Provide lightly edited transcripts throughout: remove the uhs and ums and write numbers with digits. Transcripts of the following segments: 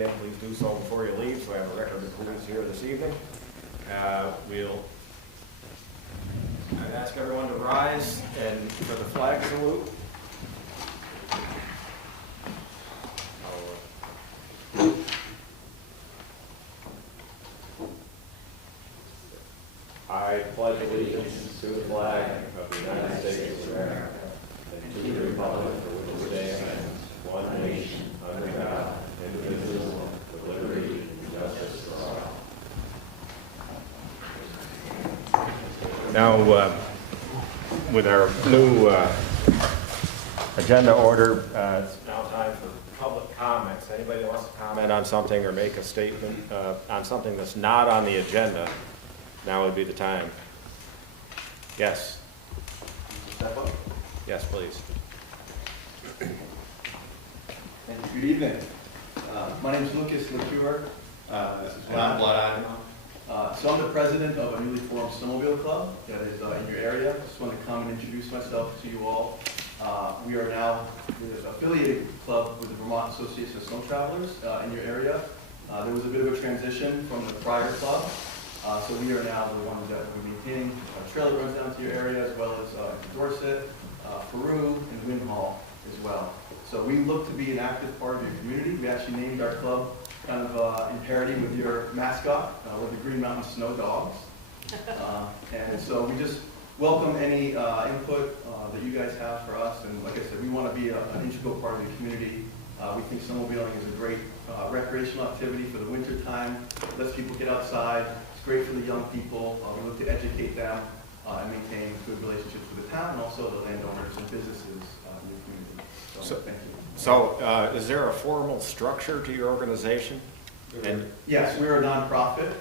Please do so before you leave, so I have a record of who's here this evening. I'd ask everyone to rise and for the flag salute. I pledge allegiance to the flag of the United States of America and to the republic for which it stands, one nation, under God, indivisible, with liberty and justice for all. Now, with our new agenda order, it's now time for public comments. Anybody wants to comment on something or make a statement on something that's not on the agenda, now would be the time. Yes. Step up. Yes, please. Good evening. My name is Lucas LaCure. This is Ron. So I'm the president of a newly formed snowmobile club that is in your area. Just want to come and introduce myself to you all. We are now the affiliated club with the Vermont Association of Snow Travelers in your area. There was a bit of a transition from the prior club. So we are now the ones that will be maintaining a trail that runs down to your area, as well as Dorset, Peru, and Windhall as well. So we look to be an active part of your community. We actually named our club kind of in parody with your mascot, with the Green Mountain Snow Dogs. And so we just welcome any input that you guys have for us. And like I said, we want to be an integral part of the community. We think snowmobiling is a great recreational activity for the winter time. Lets people get outside. It's great for the young people. We look to educate them and maintain good relationships with the town and also the landowners and businesses in the community. So thank you. So, is there a formal structure to your organization? And yes, we're a nonprofit.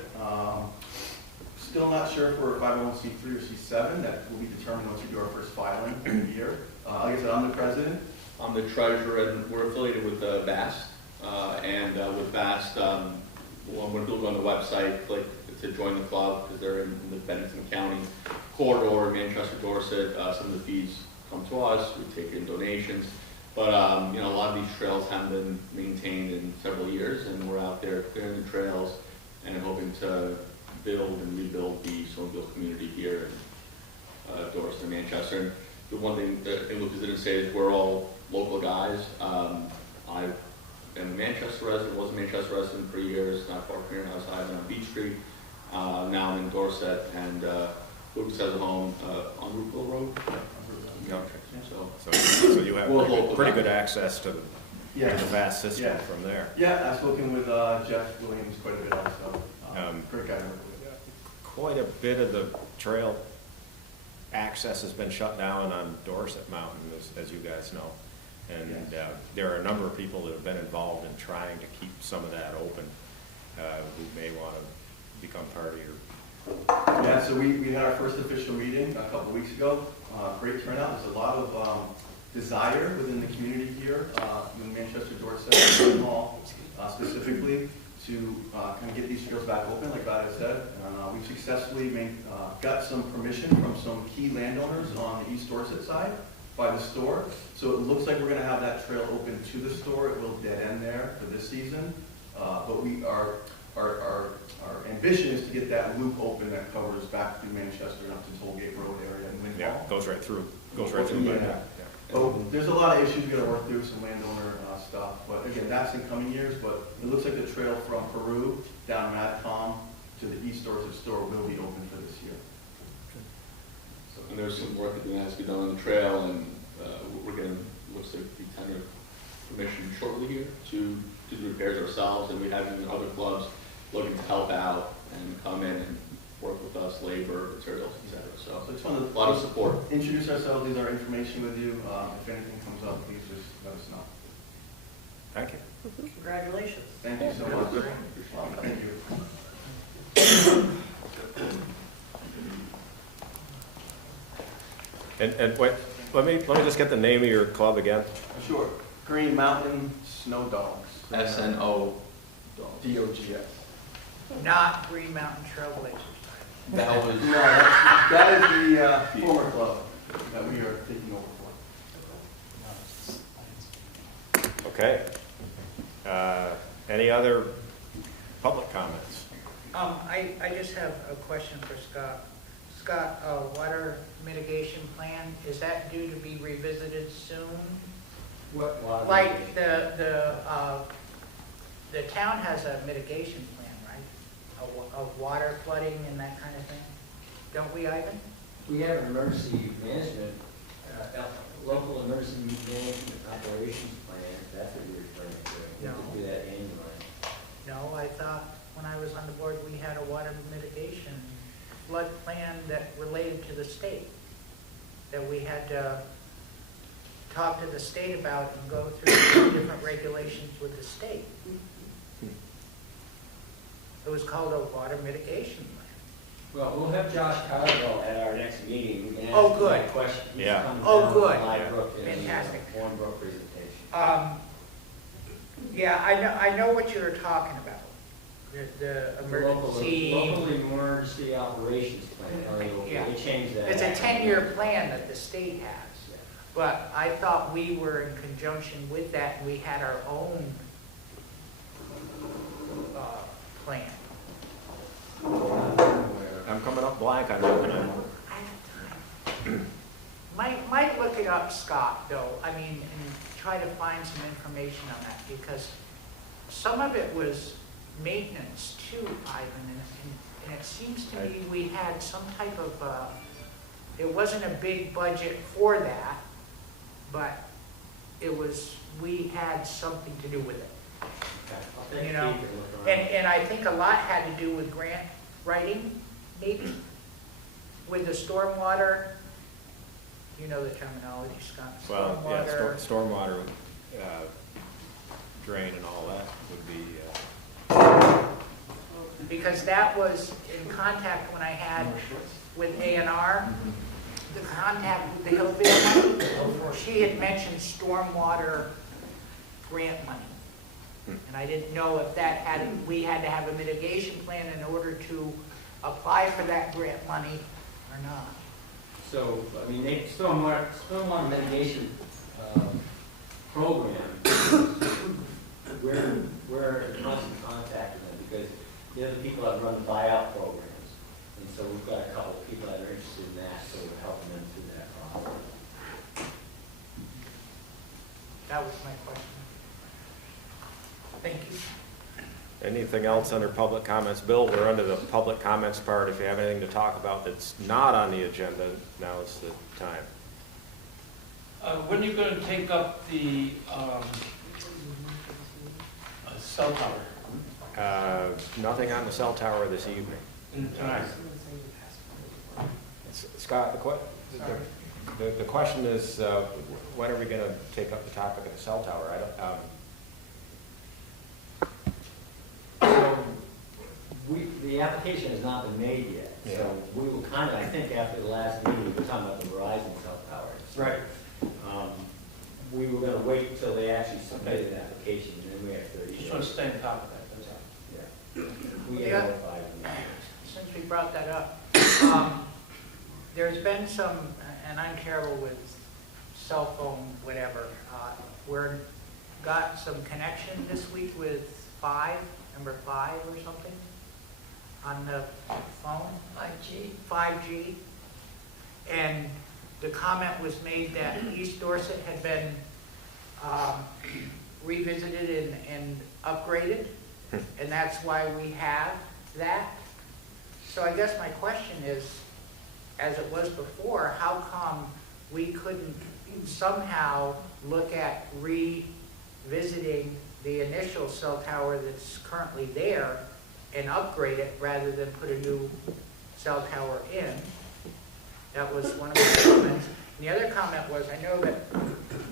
Still not sure if we're a 501c3 or C7. That will be determined once we do our first filing in the year. Like I said, I'm the president. I'm the treasurer, and we're affiliated with VAST. With VAST, when people go on the website, click to join the club because they're in the Bennington County corridor, Manchester, Dorset. Some of the fees come to us. We take in donations. But a lot of these trails haven't been maintained in several years, and we're out there clearing the trails and hoping to build and rebuild the snowmobile community here in Dorset and Manchester. And the one thing that Lucas didn't say is we're all local guys. I am a Manchester resident, was a Manchester resident for years, not far from here, outside on Beach Street. Now I'm in Dorset, and Lucas has a home on Rookville Road. so you have pretty good access to the vast system from there. Yeah, I've spoken with Jeff Williams quite a bit also. Great guy to work with. Quite a bit of the trail access has been shut down on Dorset Mountain, as you guys know. And there are a number of people that have been involved in trying to keep some of that open who may want to become part of your... Yeah, so we had our first official meeting a couple of weeks ago. Great turnout. There's a lot of desire within the community here in Manchester, Dorset, and Hall, specifically to kind of get these trails back open, like God has said. We've successfully got some permission from some key landowners on the East Dorset side by the store. So it looks like we're going to have that trail open to the store. It will dead end there for this season. But our ambition is to get that loop open that covers back through Manchester and up to Tollgate Road area and Windhall. Yeah, goes right through. Yeah. But there's a lot of issues we got to work through, some landowner stuff. But again, that's in coming years. But it looks like the trail from Peru down Madcom to the East Dorset store will be open for this year. And there's some work that has to be done on the trail, and we're getting, looks like we tender permission shortly here to do the repairs ourselves, and we have even other clubs looking to help out and come in and work with us, labor, materials, etc. So I just want a lot of support. Introduce ourselves, leave our information with you. If anything comes up, please just let us know. Thank you. Congratulations. Thank you so much. Thank you. And wait, let me just get the name of your club again. Sure. Green Mountain Snow Dogs. SNO DOGS. Not Green Mountain Trailblazers. That was No, that is the former club that we are taking over for. Okay. Any other public comments? I just have a question for Scott. Scott, water mitigation plan, is that due to be revisited soon? What water? Like the town has a mitigation plan, right? Of water flooding and that kind of thing? Don't we, Ivan? We have an emergency management, local emergency management operations plan, if that's what you're referring to. We have to do that annually. No, I thought when I was on the board, we had a water mitigation flood plan that related to the state. That we had to talk to the state about and go through different regulations with the state. It was called a water mitigation plan. Well, we'll have Josh Cardwell at our next meeting. We can ask Oh, him good. that question. He's Yeah. coming Oh, down good. from Live Brook in the, Fantastic. Hornbrook presentation. Yeah, I know what you're talking about. The The emergency. Local emergency operations plan, Yeah. they changed that. It's a 10-year plan that the state has. Yeah. But I thought we were in conjunction with that, and we had our own plan. I'm coming up blank on that one. I have time. Might look it up, Scott, though, I mean, and try to find some information on that, because some of it was maintenance too, Ivan, and it seems to me we had some type of, it wasn't a big budget for that, but it was, we had something to do with it. Okay. I'll take You a know, peek and look around. And I think a lot had to do with grant writing, maybe, with the stormwater, you know the terminology, Scott. Well, yeah, Stormwater. stormwater drain and all that would be, Because that was in contact when I had with A&R, the contact with the Hillville money, she had mentioned stormwater grant money. And I didn't know if that had, we had to have a mitigation plan in order to apply for that grant money or not. So, I mean, stormwater mitigation program, we're in constant contact with them because they're the people that run the buyout programs. And so we've got a couple of people that are interested in that, so we're helping them through that process. That was my question. Thank you. anything else under public comments? Bill, we're under the public comments part. If you have anything to talk about that's not on the agenda, now's the time. When are you going to take up the cell tower? Nothing on the cell tower this evening. Tonight? Scott, the question is, when are we going to take up the topic of the cell tower? So, the application has not been made yet, Yeah. so we will kind of, I think after the last meeting, we were talking about the Verizon cell towers. Right. We were gonna wait until they actually submitted an application, and then we have 30 days. Just want to stay on top of that, that's all. Yeah. We Yeah. have 5 minutes. Since we brought that up, there's been some, and I'm terrible with cell phone, whatever, we're, got some connection this week with number 5 or something, on the phone. 5G. And the comment was made that East Dorset had been revisited and upgraded, and that's why we have that. So I guess my question is, as it was before, how come we couldn't somehow look at revisiting the initial cell tower that's currently there and upgrade it rather than put a new cell tower in? That was one of my comments. And the other comment was, I know that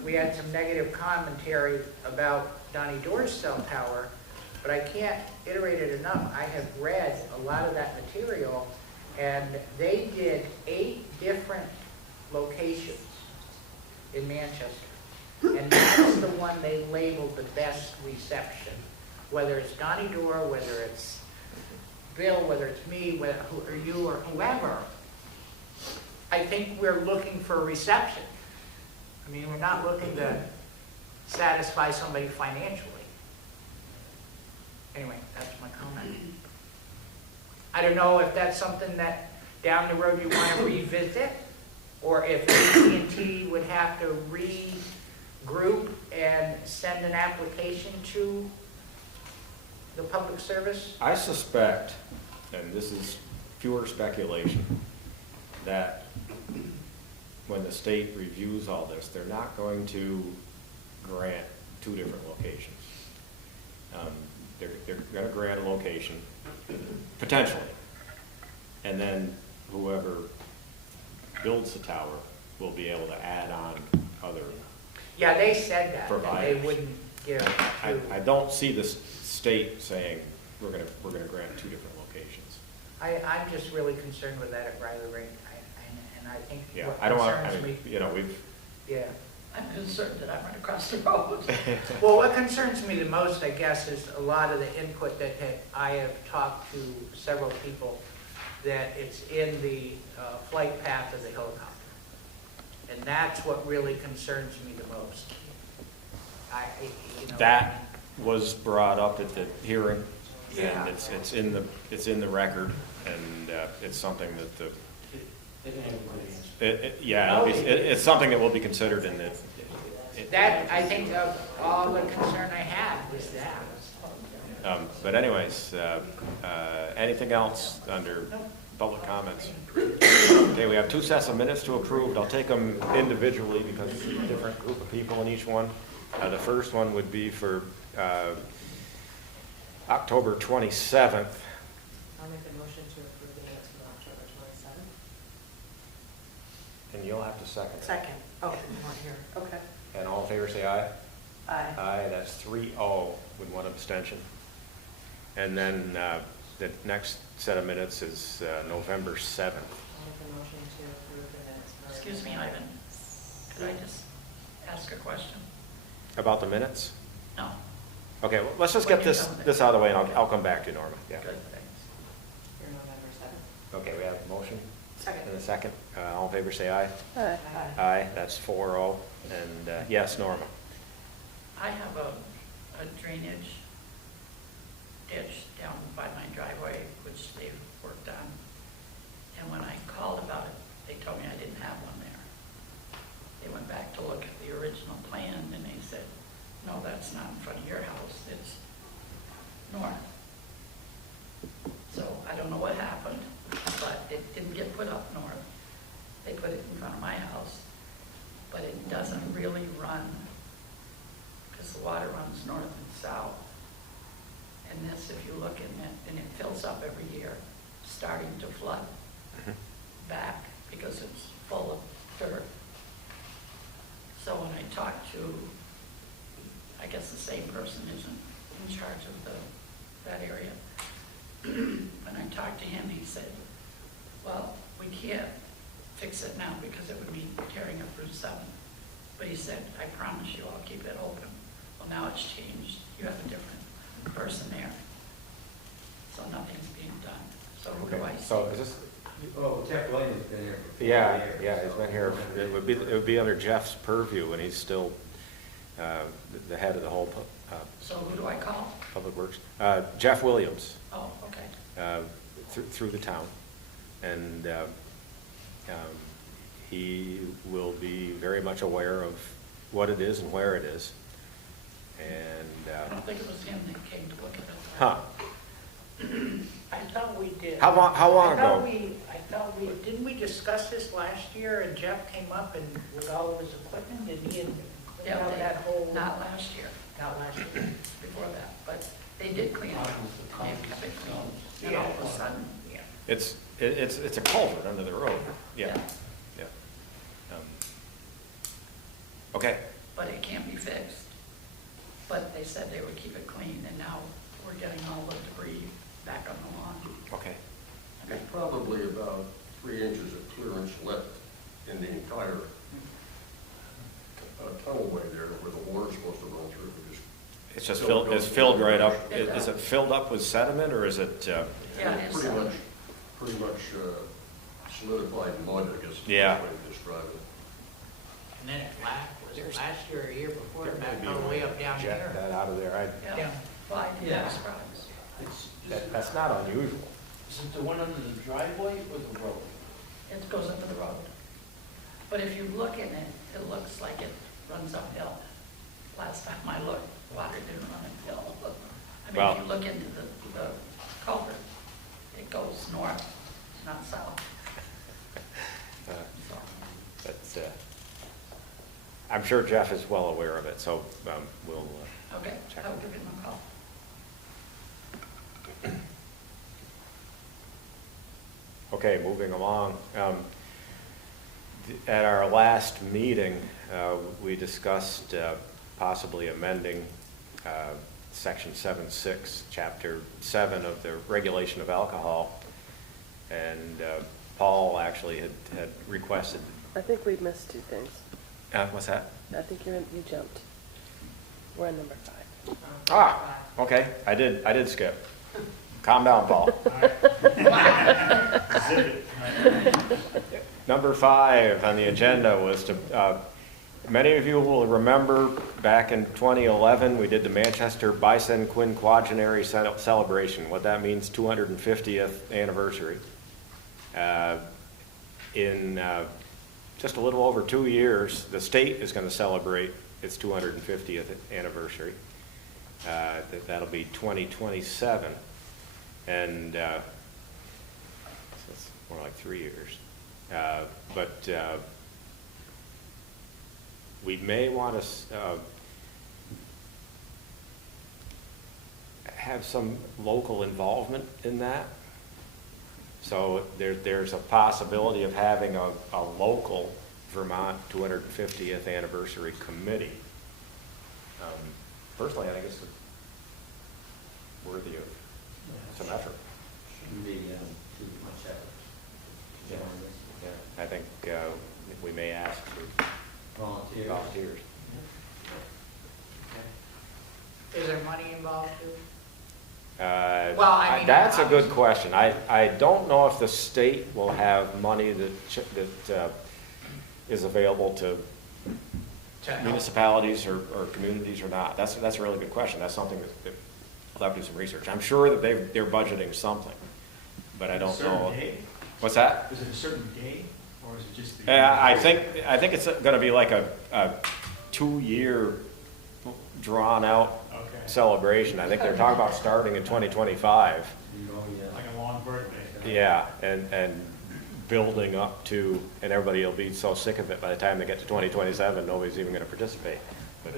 we had some negative commentary about Donnie Doerr's cell tower, but I can't iterate it enough. I have read a lot of that material, and they did 8 different locations in Manchester. And that's the one they labeled the best reception. Whether it's Donnie Doerr, whether it's Bill, whether it's me, or you, or whoever, I think we're looking for reception. I mean, we're not looking to satisfy somebody financially. I don't know if that's something that down the road you want to revisit, or if AT&T would have to regroup and send an application to the public service. I suspect, and this is pure speculation, that when the state reviews all this, they're not going to grant 2 different locations. They're gonna grant a location, potentially, and then whoever builds the tower will be able to add on other. Yeah, they said that they Providers. wouldn't give I to. don't see the state saying, we're gonna grant 2 different locations. I'm just really concerned with that at Riley Range, and I think Yeah, what I don't want, concerns me, you know, we've, yeah. I'm concerned that I'm right across the road. Well, what concerns me the most, I guess, is a lot of the input that I have talked to several people, that it's in the flight path of the helicopter. And that's what really concerns me the most. You know. that was brought up at the hearing, Yeah. and it's in the record, and it's something that the, They can have a good answer. it's something that will be considered in the. That, I think, of all the concern I had was that. But anyways, anything else under public comments? Okay, we have 2 sets of minutes to approve. I'll take them individually because it's a different group of people in each one. The first one would be for October 27th. I'll make a motion to approve the minutes from October 27th. And you'll have to second. Second. Oh, you weren't here. Okay. And all in favor, say aye. Aye. Aye, that's 3-0 with 1 abstention. And then the next set of minutes is November 7th. I'll make a motion to approve the minutes. for- Excuse me, Ivan, could I just ask a question? About the minutes? No, Okay, well, let's just When get you're this, done with it. this out of the way, and I'll come back to you, Norma. Yeah. good, thanks. For November 7th. Okay, we have a motion Second. and a second. All in favor, say aye. Aye. Aye, that's 4-0. And yes, Norma. I have a drainage ditch down by my driveway, which they've worked on. And when I called about it, they told me I didn't have one there. They went back to look at the original plan, and they said, no, that's not in front of your house, it's north. So I don't know what happened, but it didn't get put up north. They put it in front of my house, but it doesn't really run, because the water runs north and south. And this, if you look in it, and it fills up every year, starting to flood back because it's full of dirt. So when I talked to, I guess the same person isn't in charge of that area. When I talked to him, he said, well, we can't fix it now because it would mean tearing up Route 7. But he said, I promise you, I'll keep it open. Well, now it's changed. You have a different person there. So nothing's being done. So who do I see? So is this, Oh, Jeff Williams has been here for 4 yeah, years. yeah, he's been here. It would be under Jeff's purview, and he's still the head of the whole So who do I call? Public Works. Jeff Williams. Oh, okay. Through the town. And he will be very much aware of what it is and where it is. And, I don't think it was him that came to look at it. huh, I thought we did. how long ago? I thought we, didn't we discuss this last year, and Jeff came up and with all of his equipment, and he had cleaned Yeah, out they- that whole, Not last year, not last year. before that, but they did clean it. They kept it clean. And all of a sudden, Yeah. It's a culvert under the road, yeah, yeah. Okay, but it can't be fixed. But they said they would keep it clean, and now we're getting all the debris back on the lawn. okay. Okay. Probably about 3 inches of clearance left in the entire tunnelway there where the water's supposed to run through. It's just filled, it's filled right up. Is it filled up with sediment, or is it, Yeah, it is. Pretty much solidified mud, I guess. is the Yeah. way to describe it. And then was it last year or a year before, there back may be all a the way way up down jet here? that out of there? Yeah, well, I didn't Yeah. have surprise. That's not unusual. Is it the one under the driveway or the road? It goes under the road. But if you look in it, it looks like it runs uphill. Last time I looked, water didn't run uphill. I mean, if you look into the culvert, it goes north, not south. Uh, So, But I'm sure Jeff is well aware of it, so we'll, okay, Check. I will give him a call. okay, moving along. At our last meeting, we discussed possibly amending Section 7.6, Chapter 7 of the Regulation of Alcohol. And Paul actually had requested, I think we missed two things. what's that? I think you jumped. We're on number 5. Ah, okay, I did skip. Calm down, Paul. Number 5 on the agenda was to, many of you will remember back in 2011, we did the Manchester Bicentennial Celebration. What that means, 250th anniversary. In just a little over 2 years, the state is going to celebrate its 250th anniversary. That'll be 2027. And so it's more like 3 years. But we may want to have some local involvement in that. So there's a possibility of having a local Vermont 250th anniversary committee. Personally, I think it's worthy of some effort. Shouldn't be too much effort. Yeah. I think we may ask for Volunteers. volunteers. Is there money involved too? Well, I mean, that's a good obviously. question. I don't know if the state will have money that is available to To help. municipalities or communities or not. That's a really good question. That's something that we'll have to do some research. I'm sure that they're budgeting something, but I don't know. What's that? Is it a certain day, or is it just the? I think it's going to be like a 2-year drawn out Okay. celebration. I think they're talking about starting in 2025. You know, yeah. Like a long birthday. Yeah, and building up to, and everybody will be so sick of it by the time they get to 2027, nobody's even going to participate. But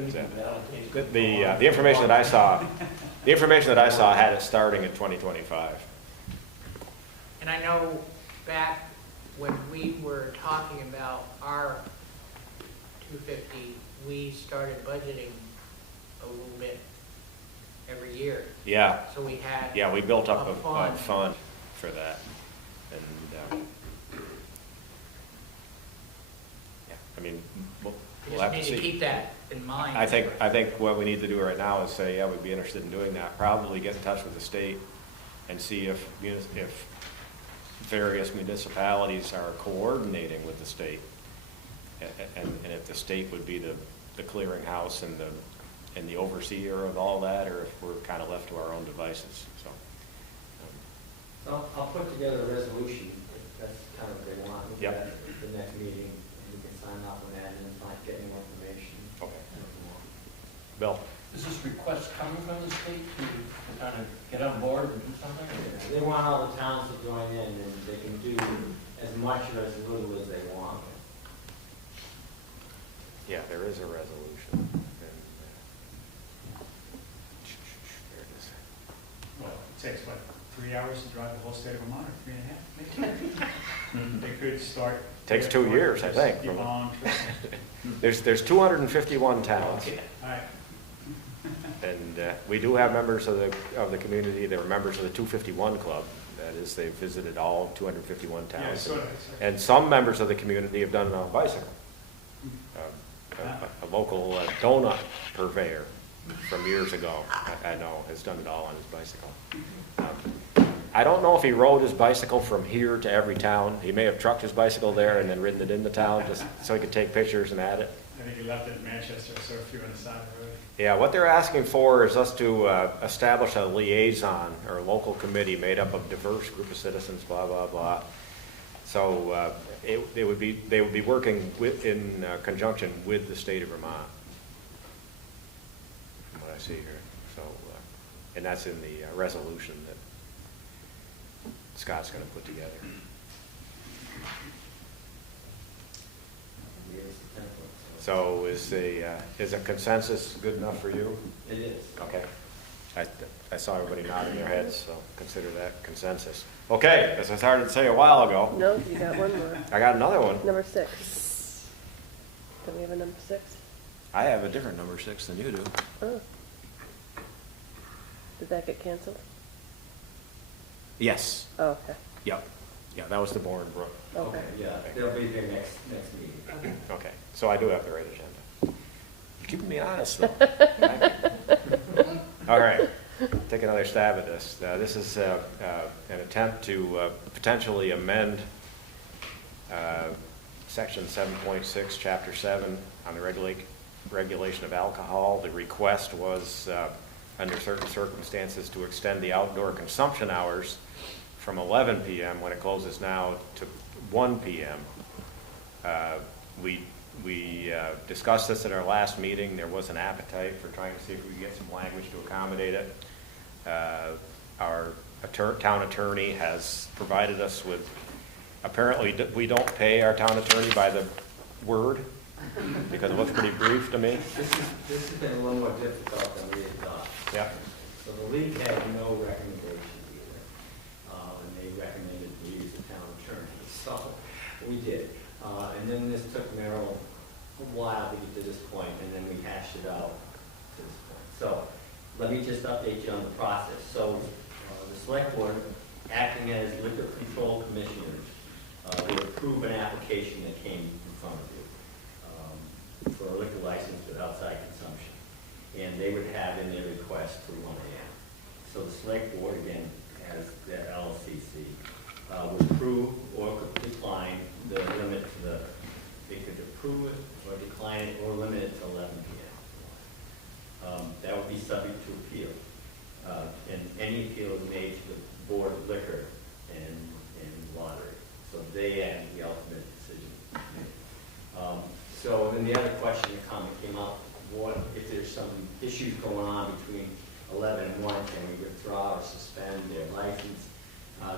the information that I saw had it starting in 2025. And I know back when we were talking about our 250, we started budgeting a little bit every year. Yeah, So we had. yeah, we built up a a fund for that, and yeah, I mean, we'll We have just to need to see. keep that in mind. I think what we need to do right now is say, yeah, we'd be interested in doing that. Probably get in touch with the state and see if various municipalities are coordinating with the state, and if the state would be the clearinghouse and the overseer of all that, or if we're kind of left to our own devices. So, So I'll put together a resolution, if that's kind of what they want. We'll Yep. do that at the next meeting, and we can sign off on that, and then find, get more information. okay. Bill? Is this request coming from the state to kind of get on board and do something? They want all the towns to join in, and they can do as much or as little as they want. Yeah, there is a resolution. And, there it is. Well, it takes, what, 3 hours to drive the whole state of Vermont, or 3.5, maybe? They could start. Takes 2 years, I think. Keep on. There's 251 towns. All right. And we do have members of the community that are members of the 251 Club. That is, they've visited all 251 Yeah, towns. sort of. And some members of the community have done it on a bicycle. A local donut purveyor from years ago, I know, has done it all on his bicycle. I don't know if he rode his bicycle from here to every town. He may have trucked his bicycle there and then ridden it into town just so he could take pictures and add it. I think he left it in Manchester, so a few on the side of the road. Yeah, what they're asking for is us to establish a liaison or a local committee made up of diverse group of citizens, blah, blah, blah. So they would be working in conjunction with the state of Vermont, from what I see here. So, and that's in the resolution that Scott's going to put together. So is a consensus good enough for you? It is. Okay. I saw everybody nodding their heads, so consider that consensus. Okay, as I started to say a while ago, No, you got one more. I got another one. Number 6. Don't we have a number 6? I have a different number 6 than you do. Oh. Did that get canceled? Yes. Oh, okay. Yep. Yeah, that was the Bourne Brook. Okay. Yeah, they'll be here next meeting. Okay, so I do have the right agenda. You're keeping me honest, though. All right, take another stab at this. This is an attempt to potentially amend Section 7.6, Chapter 7 on the regulation of alcohol. The request was, under certain circumstances, to extend the outdoor consumption hours from 11 p.m. when it closes now to 1 p.m. We discussed this at our last meeting. There was an appetite for trying to see if we could get some language to accommodate it. Our town attorney has provided us with, apparently we don't pay our town attorney by the word, because it looks pretty brief to me. This has been a little more difficult than we had thought. Yeah. So the league had no recommendation either, and they recommended we use the town attorney. So we did. And then this took Merrill a while to get to this point, and then we hashed it out to this point. So let me just update you on the process. So the select board, acting as liquor control commissioners, would approve an application that came in front of you for a liquor license with outside consumption. And they would have in their request for 1 a.m. So the select board, again, as the LCC, would approve or could decline the limit to they could approve it or decline it or limit it to 11 p.m. That would be subject to appeal. And any appeal is made to the board of liquor and lottery. So they have the ultimate decision. So then the other question or comment came up, what if there's some issues going on between 11 and 1, can we withdraw or suspend their license?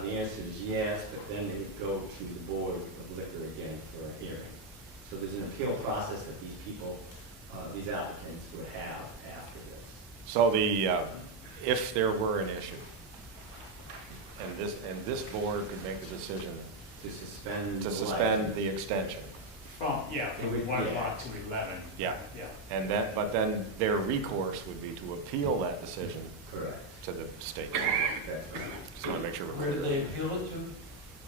The answer is yes, but then they would go to the board of liquor again for a hearing. So there's an appeal process that these people, these applicants would have after this. So if there were an issue, and this board could make the decision To suspend. to suspend the extension. From, It would- 1 yeah. o'clock to 11. Yeah. Yeah. But then their recourse would be to appeal that decision Correct. to the state. Okay. Just want to make sure we're Where clear. do they appeal it to?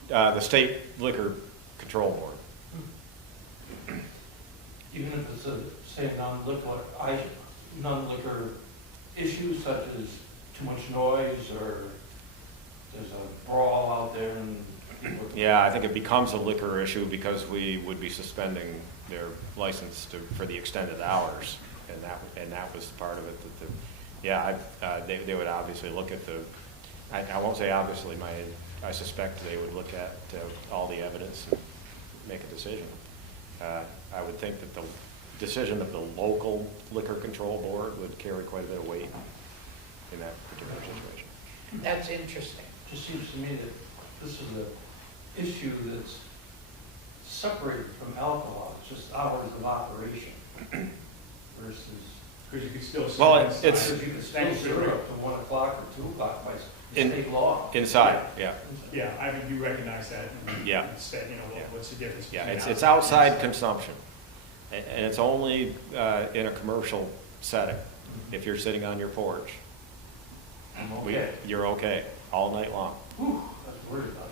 The State Liquor Control Board. Even if it's a, say, non-liquor issues such as too much noise or there's a brawl out there and people. Yeah, I think it becomes a liquor issue because we would be suspending their license for the extended hours. And that was part of it. They would obviously look at I won't say obviously, I suspect they would look at all the evidence and make a decision. I would think that the decision of the local liquor control board would carry quite a bit of weight in that particular situation. That's interesting. It just seems to me that this is an issue that's separated from alcohol, it's just hours of operation versus. Because you could still. Well, sit it's- inside. Because you can still Thanks, serve Rick. up to 1 o'clock or 2 o'clock by In- state law. Inside, yeah. Yeah, I mean, you recognize that. And Yeah. Said, Yeah. what's the difference? Yeah, between it's outside consumption. And it's only in a commercial setting. If you're sitting on your porch, I'm okay. you're okay all night long. Whew, I was worried about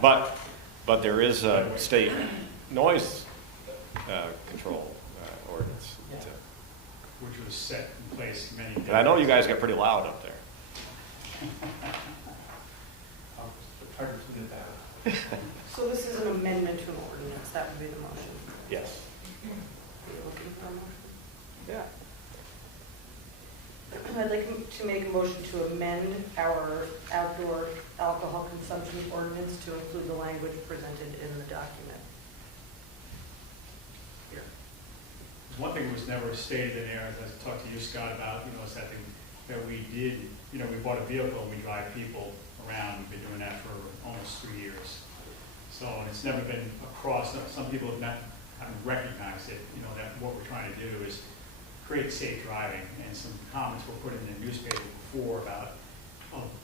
that. But there is a state noise control ordinance. Which was set in place many. And I know you guys get pretty loud up there. It's hard to do that. So this is an amendment to an ordinance, that would be the motion. Yes. Are you looking for a motion? I'd like to make a motion to amend our outdoor alcohol consumption ordinance to include the language presented in the document. One thing that was never stated in there, as I talked to you, Scott, about, is that we did, we bought a vehicle and we drive people around. We've been doing that for almost 3 years. So it's never been across, some people haven't recognized it, that what we're trying to do is create safe driving. And some comments were put in the newspaper before about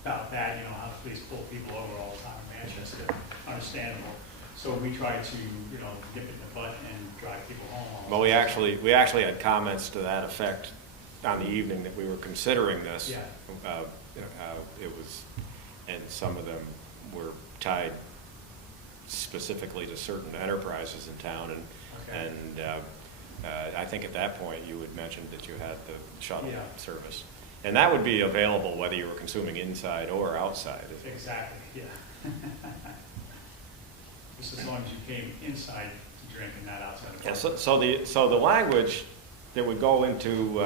that, how the police pull people over all the time in Manchester, understandable. So we try to, nip it in the butt and drive people home. Well, we actually had comments to that effect on the evening that we were considering this. Yeah. It was, and some of them were tied specifically to certain enterprises in town, Okay. and I think at that point you had mentioned that you had the shuttle Yeah. service, and that would be available whether you were consuming inside or outside. Exactly, yeah. Just as long as you came inside to drink and not outside. Yeah, so the language that would go into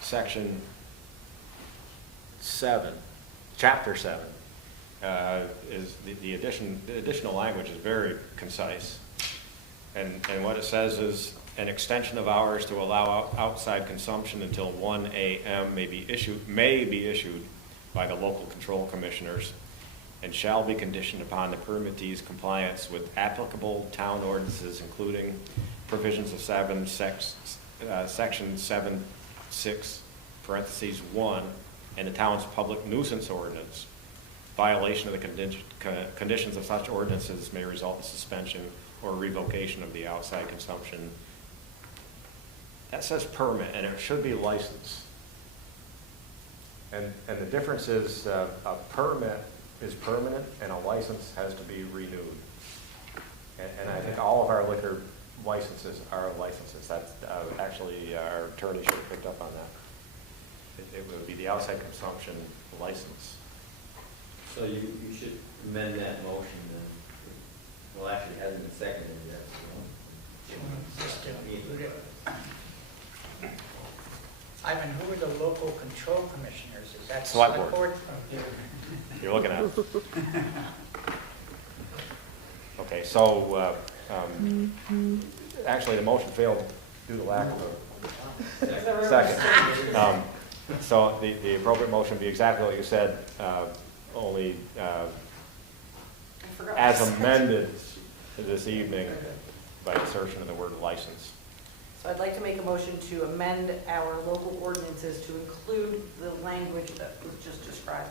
section 7, chapter 7, is the additional language is very concise, and what it says is an extension of hours to allow outside consumption until 1 a.m. may be issued by the local control commissioners, and shall be conditioned upon the permittee's compliance with applicable town ordinances, including provisions of section 7(6), parentheses 1, and the town's public nuisance ordinance. Violation of the conditions of such ordinances may result in suspension or revocation of the outside consumption. That says permit, and it should be license. And the difference is a permit is permanent, and a license has to be renewed. And I think all of our liquor licenses are licenses. That's actually, our attorney should have picked up on that. It would be the outside consumption license. So you should amend that motion then. Well, actually, it hasn't been seconded yet, so. Just to include it. Ivan, who are the local control commissioners? Is that Select select board. board? You're looking at it. Okay, so actually the motion failed due to lack of a second. So the appropriate motion would be exactly what you said, only as amended this evening by insertion of the word license. So I'd like to make a motion to amend our local ordinances to include the language that was just described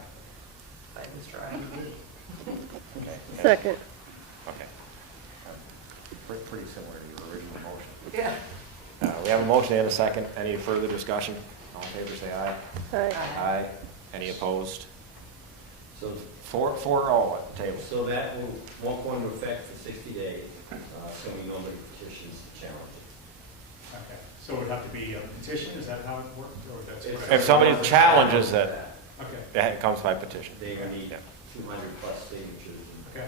by Mr. Ivan. Okay. Second. Okay. Pretty similar to your original motion. Yeah. We have a motion and a second. Any further discussion? All in favor, say aye. Aye. Aye. Any opposed? So 4-0 at the table. So that won't go into effect for 60 days, so we normally petitions to challenge it. Okay, so it would have to be a petition, is that how it works, or that's? It's- If somebody challenges it, Okay, it comes by petition. They're gonna need Yeah. 200 plus signatures. okay.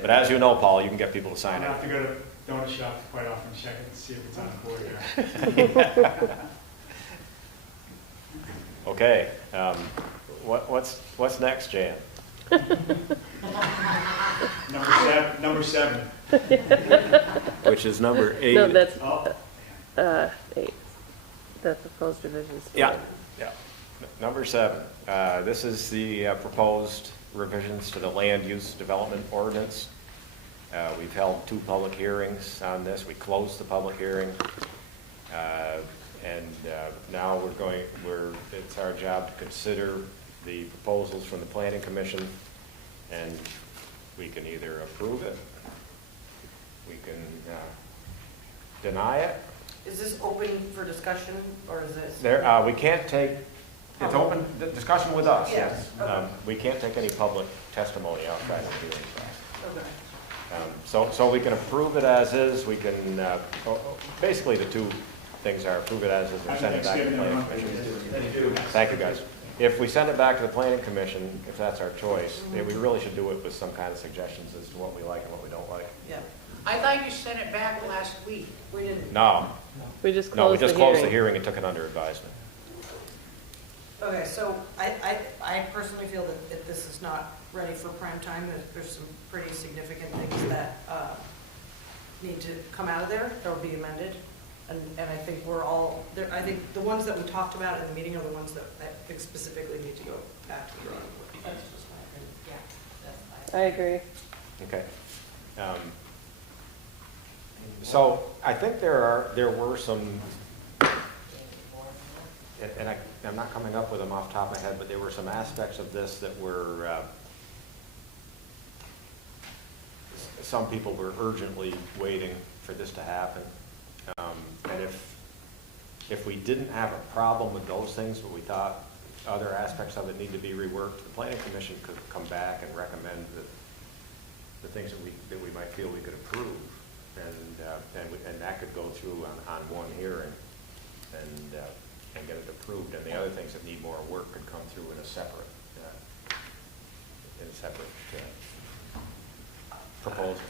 But as you know, Paul, you can get people to I sign have to it. go to donut shop quite often, check it, and see if it's on the board there. Okay, what's next, Jan? Number seven. Which is number 8. No, that's Oh, 8. The proposed revisions. to Yeah, it. yeah. Number 7, this is the proposed revisions to the land use development ordinance. We've held 2 public hearings on this. We closed the public hearing. And now it's our job to consider the proposals from the Planning Commission, and we can either approve it, we can deny it. Is this open for discussion, or is this? We can't take, it's open discussion with us, yes. Yes, okay. We can't take any public testimony outside of the hearing process. Okay. So we can approve it as is, we can, basically the 2 things are approve it as is or send it back to the Planning Commission. Thank you, guys. If we send it back to the Planning Commission, if that's our choice, we really should do it with some kind of suggestions as to what we like and what we don't like. Yeah, I thought you sent it back last week. we didn't. No, We just no, we closed the just closed the hearing. hearing and took it under advisement. Okay, so I personally feel that this is not ready for prime time. There's some pretty significant things that need to come out of there, that will be amended. And I think we're all, I think the ones that we talked about in the meeting are the ones that I think specifically need to go back to the drawing board. That's just my opinion. I agree. Okay. So I think there were some, and I'm not coming up with them off the top of my head, but there were some aspects of this that were, some people were urgently waiting for this to happen. And if we didn't have a problem with those things, but we thought other aspects of it need to be reworked, the planning commission could come back and recommend the things that we might feel we could approve. And that could go through on one hearing and get it approved. And the other things that need more work could come through in a separate proposal.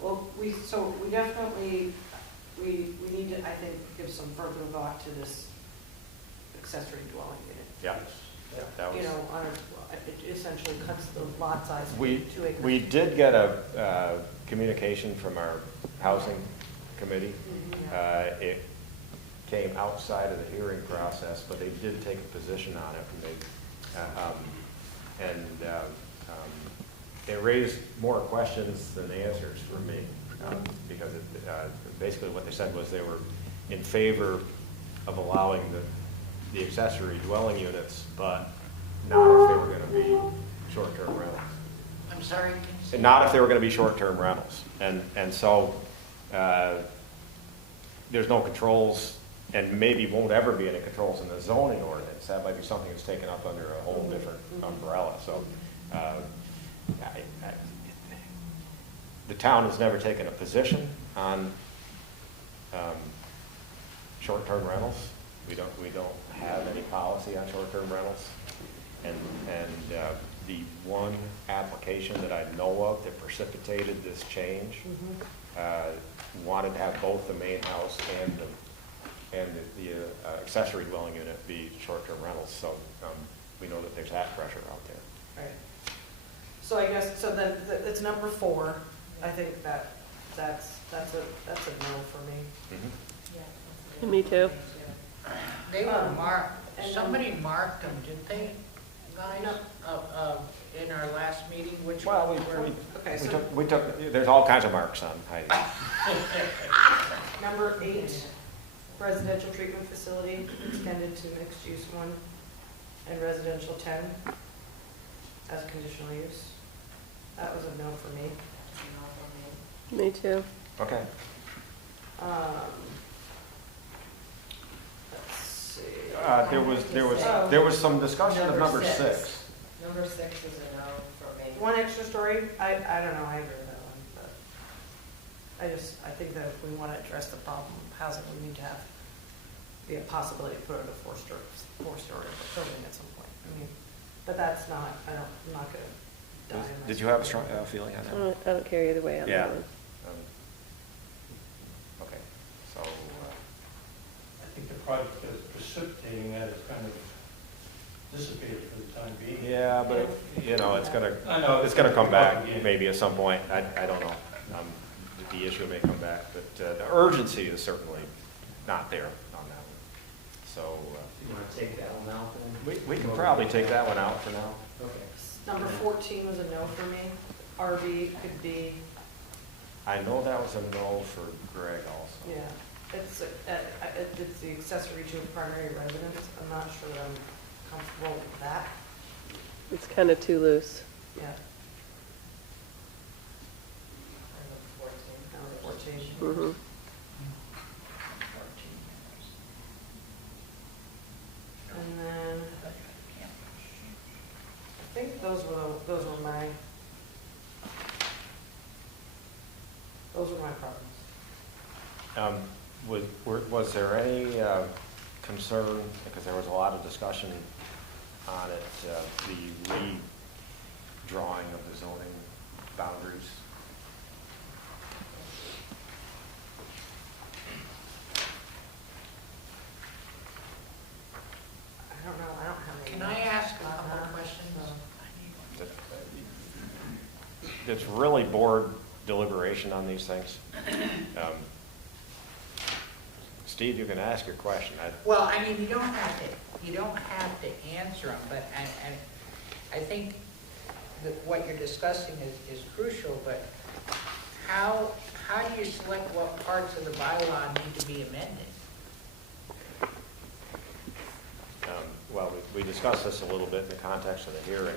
Well, we definitely, we need to, I think, give some further thought to this accessory dwelling unit. Yeah. Yeah, that was. You know, it essentially cuts the lot size to We 2 acres. we did get a communication from our housing committee. It came outside of the hearing process, but they did take a position on it, and it raised more questions than answers for me, because basically what they said was they were in favor of allowing the accessory dwelling units, but not if they were going to be short-term rentals. I'm sorry, can you say? Not if they were going to be short-term rentals. And so there's no controls, and maybe won't ever be any controls in the zoning ordinance. That might be something that's taken up under a whole different umbrella. So the town has never taken a position on short-term rentals. We don't have any policy on short-term rentals. And the one application that I know of that precipitated this change wanted to have both the main house and the accessory dwelling unit be short-term rentals. So we know that there's that pressure out there. Right. So I guess, so then it's number 4. I think that's a no for me. Mm-hmm. Me too. They were marked, and then- somebody marked them, didn't they, guys? In our last meeting, which Well, ones were? Okay, we so took, there's all kinds of marks on Heidi. number 8, residential treatment facility extended to mixed use 1, and residential 10 as conditional use. That was a no for me. Me too. Okay. Let's see. There was some discussion of number 6. Number 6 is a no for me. 1 extra story, I don't know, I agree with that one, but I think that if we want to address the problem of housing, we need to have the possibility to put in a four-story building at some point. I mean, but that's not, I'm not going to die. in my Did you have a sleep. strong feeling on that? I don't care either way on Yeah. that one. Okay, so, I think the project is precipitating that is kind of dissipated for the time being. yeah, but, I know. it's gonna come back again. maybe at some point. I don't know. The issue may come back, but the urgency is certainly not there on that one. So, You want to take that one out then? we can probably take that one out for now. Okay. Number 14 was a no for me. RV could be, I know that was a no for Greg also. yeah, it's the accessory to a primary residence. I'm not sure that I'm comfortable with that. It's kind of too loose. Yeah. Number 14. Mm-hmm. And then, I think those were my problems. Was there any concern, because there was a lot of discussion on it, the redrawing of the zoning boundaries? it's really board deliberation on these things. Steve, you can ask your question. Well, I mean, you don't have to answer them, but I think that what you're discussing is crucial, but how do you select what parts of the bylaw need to be amended? Well, we discussed this a little bit in the context of the hearing.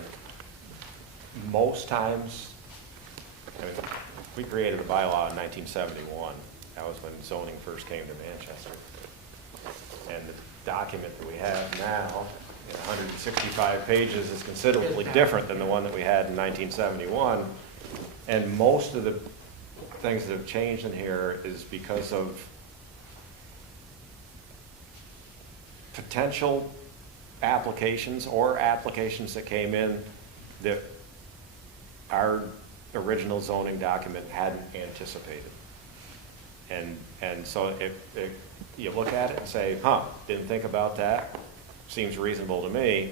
Most times, I mean, we created a bylaw in 1971. That was when zoning first came to Manchester. And the document that we have now, 165 pages, is considerably different than the one that we had in 1971. And most of the things that have changed in here is because of potential applications or applications that came in that our original zoning document hadn't anticipated. And so if you look at it and say, didn't think about that, seems reasonable to me,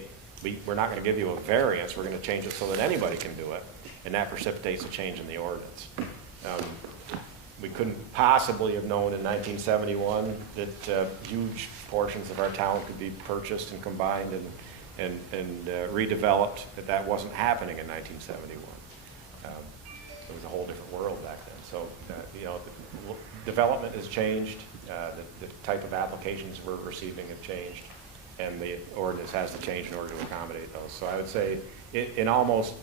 we're not going to give you a variance, we're going to change it so that anybody can do it, and that precipitates a change in the ordinance. We couldn't possibly have known in 1971 that huge portions of our town could be purchased and combined and redeveloped, that wasn't happening in 1971. It was a whole different world back then. So, development has changed, the type of applications we're receiving have changed, and the ordinance has to change in order to accommodate those. So I would say in almost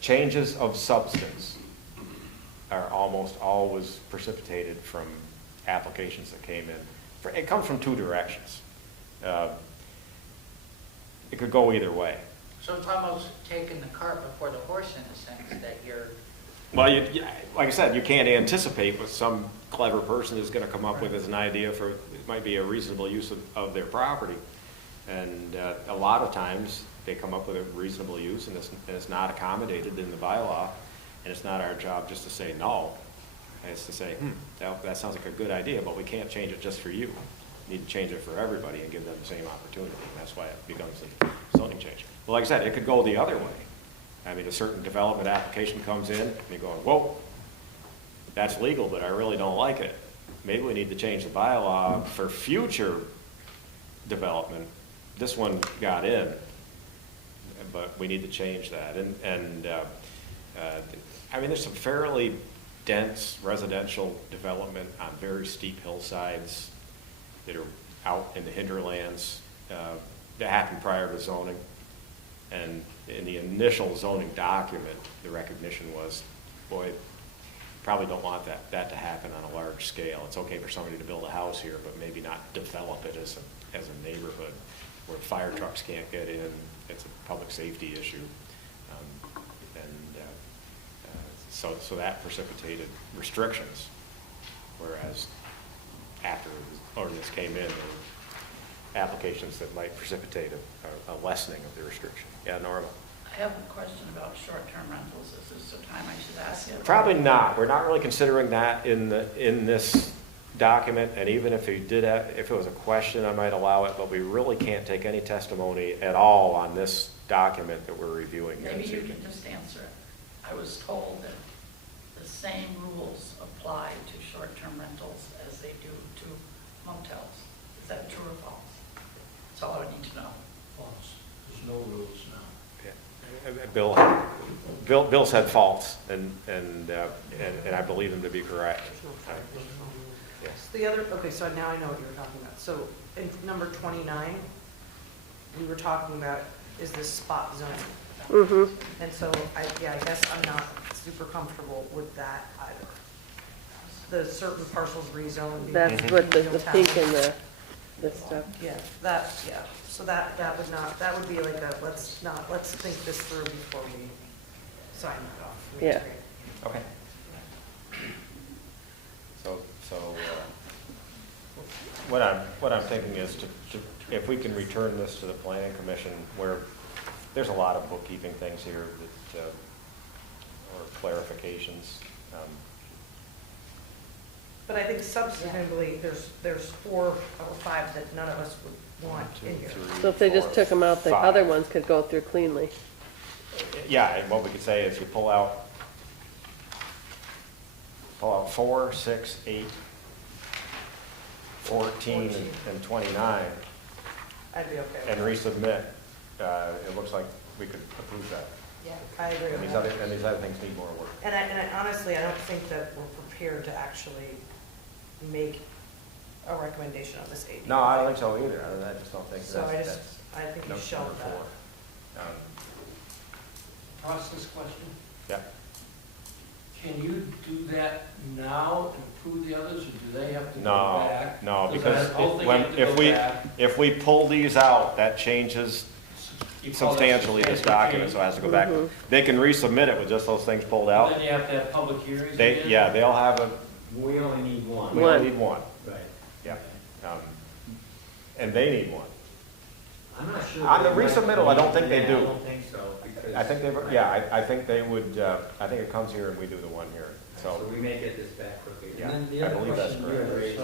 changes of substance are almost always precipitated from applications that came in. It comes from two directions. It could go either way. So it's almost taking the cart before the horse in a sense that you're... Well, like I said, you can't anticipate what some clever person is going to come up with as an idea for, it might be a reasonable use of their property. And a lot of times they come up with a reasonable use and it's not accommodated in the bylaw. And it's not our job just to say no. It's to say, that sounds like a good idea, but we can't change it just for you. We need to change it for everybody and give them the same opportunity. And that's why it becomes a zoning change. Well, like I said, it could go the other way. I mean, a certain development application comes in and you're going, whoa, that's legal, but I really don't like it. Maybe we need to change the bylaw for future development. This one got in, but we need to change that. I mean, there's some fairly dense residential development on very steep hillsides that are out in the hinterlands that happened prior to zoning. And in the initial zoning document, the recognition was, boy, probably don't want that to happen on a large scale. It's okay for somebody to build a house here, but maybe not develop it as a neighborhood where fire trucks can't get in. It's a public safety issue. So that precipitated restrictions, whereas after the ordinance came in, there were applications that might precipitate a lessening of the restriction. Yeah, Norma? I have a question about short-term rentals. Is this the time I should ask it? Probably not. We're not really considering that in this document, and even if if it was a question, I might allow it, but we really can't take any testimony at all on this document that we're reviewing here. Maybe you can just answer it. I was told that the same rules apply to short-term rentals as they do to motels. Is that true or false? That's all I would need to know. False. There's no rules now. Bill said false, and I believe him to be correct. Yes. The other, okay, so now I know what you were talking about. So in number 29, we were talking about, is this spot zoning? Mm-hmm. And so, I guess I'm not super comfortable with that either. The certain parcels rezoned. That's what the pink and the stuff. Yeah, so that would be like a, let's think this through before we sign it off. Yeah. Okay. So what I'm thinking is if we can return this to the planning commission, where there's a lot of bookkeeping things here that or clarifications. But I think substantively, there's 4 or 5 that none of us would want in here. So if they just took them out, the 5. other ones could go through cleanly. Yeah, and what we could say is you pull out pull out 4, 6, 8, 14, and 29, I'd be okay and with resubmit, it looks like we could approve that. that. I agree And with these that. other things need more work. And honestly, I don't think that we're prepared to actually make a recommendation on this ADU. No, I don't think so either. I just don't think So that's. I think you number shelve that. 4. Process question, Yeah. can you do that now and approve the others, or do they have to go No, back? no, Does because that whole thing when, have to if go we, back? if we pull these out, that changes You call that substantially this substantial document, so it has to go back. Mhm. They can resubmit it with just those things pulled change? out. Then you have to have public hearings They, again? yeah, they'll have a, We only need one. we only need one, Right. yeah. And they need one. I'm not sure. On the they might- resubmittal, I don't think they Yeah, do. I don't think so, because. I think they, yeah, I think they would, I think it comes here and we do the one here, So so. we may get this back quickly. Yeah, And then the I other believe that's question you had correct. raised,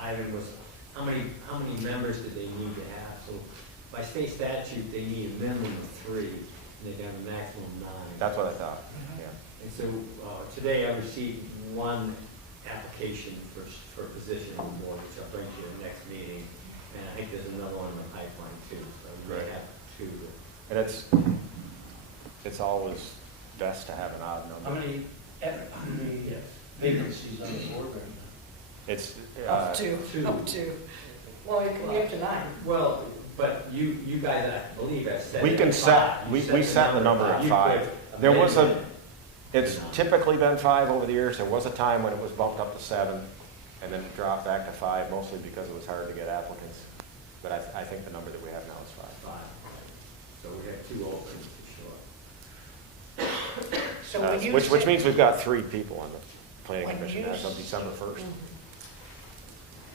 Ivan, was how many members do they need to have? So by state statute, they need a minimum of 3, and they have a maximum of 9. That's what I thought, yeah. And so today I received one application for a position on the board, which I'll bring to your next meeting. And I think there's another one in the pipeline too, so we may Right. have 2. And it's always best to have an odd How number. many vacancies on the board right It's, Up to, Two. up to. Well, you can get to 9. Well, but you guys, I believe, have set. we it can at set, 5. we You set the number at You 5. could There was amend it's typically been 5 over the years. There was a time when it was bumped up to 7 and then it dropped back to 5, mostly because it was hard to get applicants. But I think the number that we have now is 5. 5. So we have 2 openings for sure. So when you Which say- means we've got 3 people on the planning When commission you as of s- December 1st,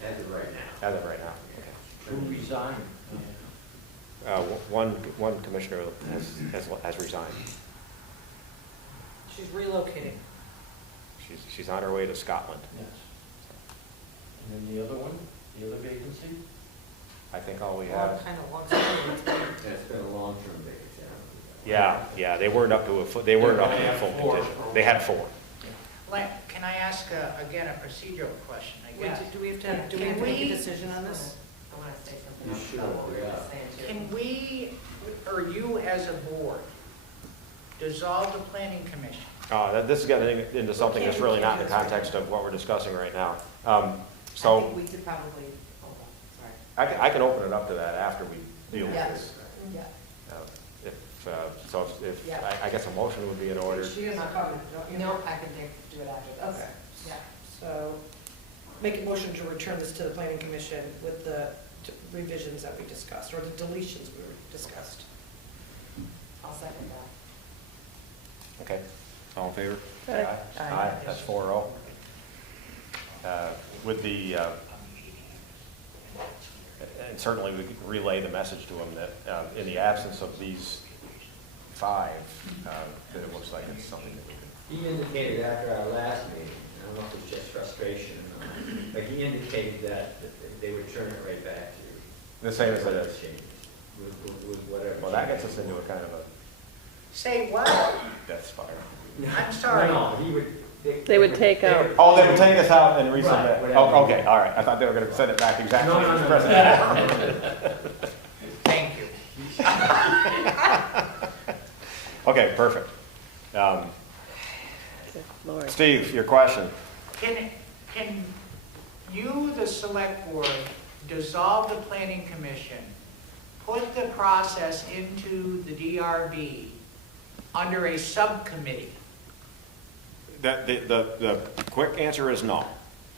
As of right now. as of right now. now? Who resigned? One commissioner has resigned. She's relocating. She's on her way to Scotland. Yes. And then the other one, the other vacancy? I think all we Well, have. kind of long time. That's been a long-term vacancy. I don't think. Yeah, they weren't up to a full, they weren't up to a full Four. petition. They had 4. Can I ask, again, a procedural question, I guess? Do we have to make a decision on this? I want to say something You else should, about what we were yeah. just saying too. Can we, or you as a board, dissolve the planning commission? This is getting into something that's really not in the context of what we're discussing right now. I So think we could probably, hold on, sorry. I can open it up to that after we deal with Yeah. this. Yeah. If, Yeah. I guess a motion would be in order. She has a comment, don't you? No, I can do it after this. Okay. Yeah. So, make a motion to return this to the planning commission with the revisions that we discussed, or the deletions we discussed. I'll second that. Okay, all in favor? Aye. Aye, that's 4-0. With the, and certainly we could relay the message to them that in the absence of these 5, that it looks like it's something that we can. He indicated after our last meeting, I don't know if it's just frustration or not, but he indicated that they would turn it right back to you. The same as it Whatever is. changes, with whatever. Well, that gets changes. us into a kind of a Say what? death spiral. I'm sorry. No, he would. They would take out. Oh, they would take us out and Right, resubmit? whatever. Oh, okay, all right. I thought they were gonna send it back exactly No, no, as no. presented. Thank you. Okay, perfect. Good Lord. Steve, your question? Can you, the select board, dissolve the planning commission, put the process into the DRB under a subcommittee? The quick answer is no.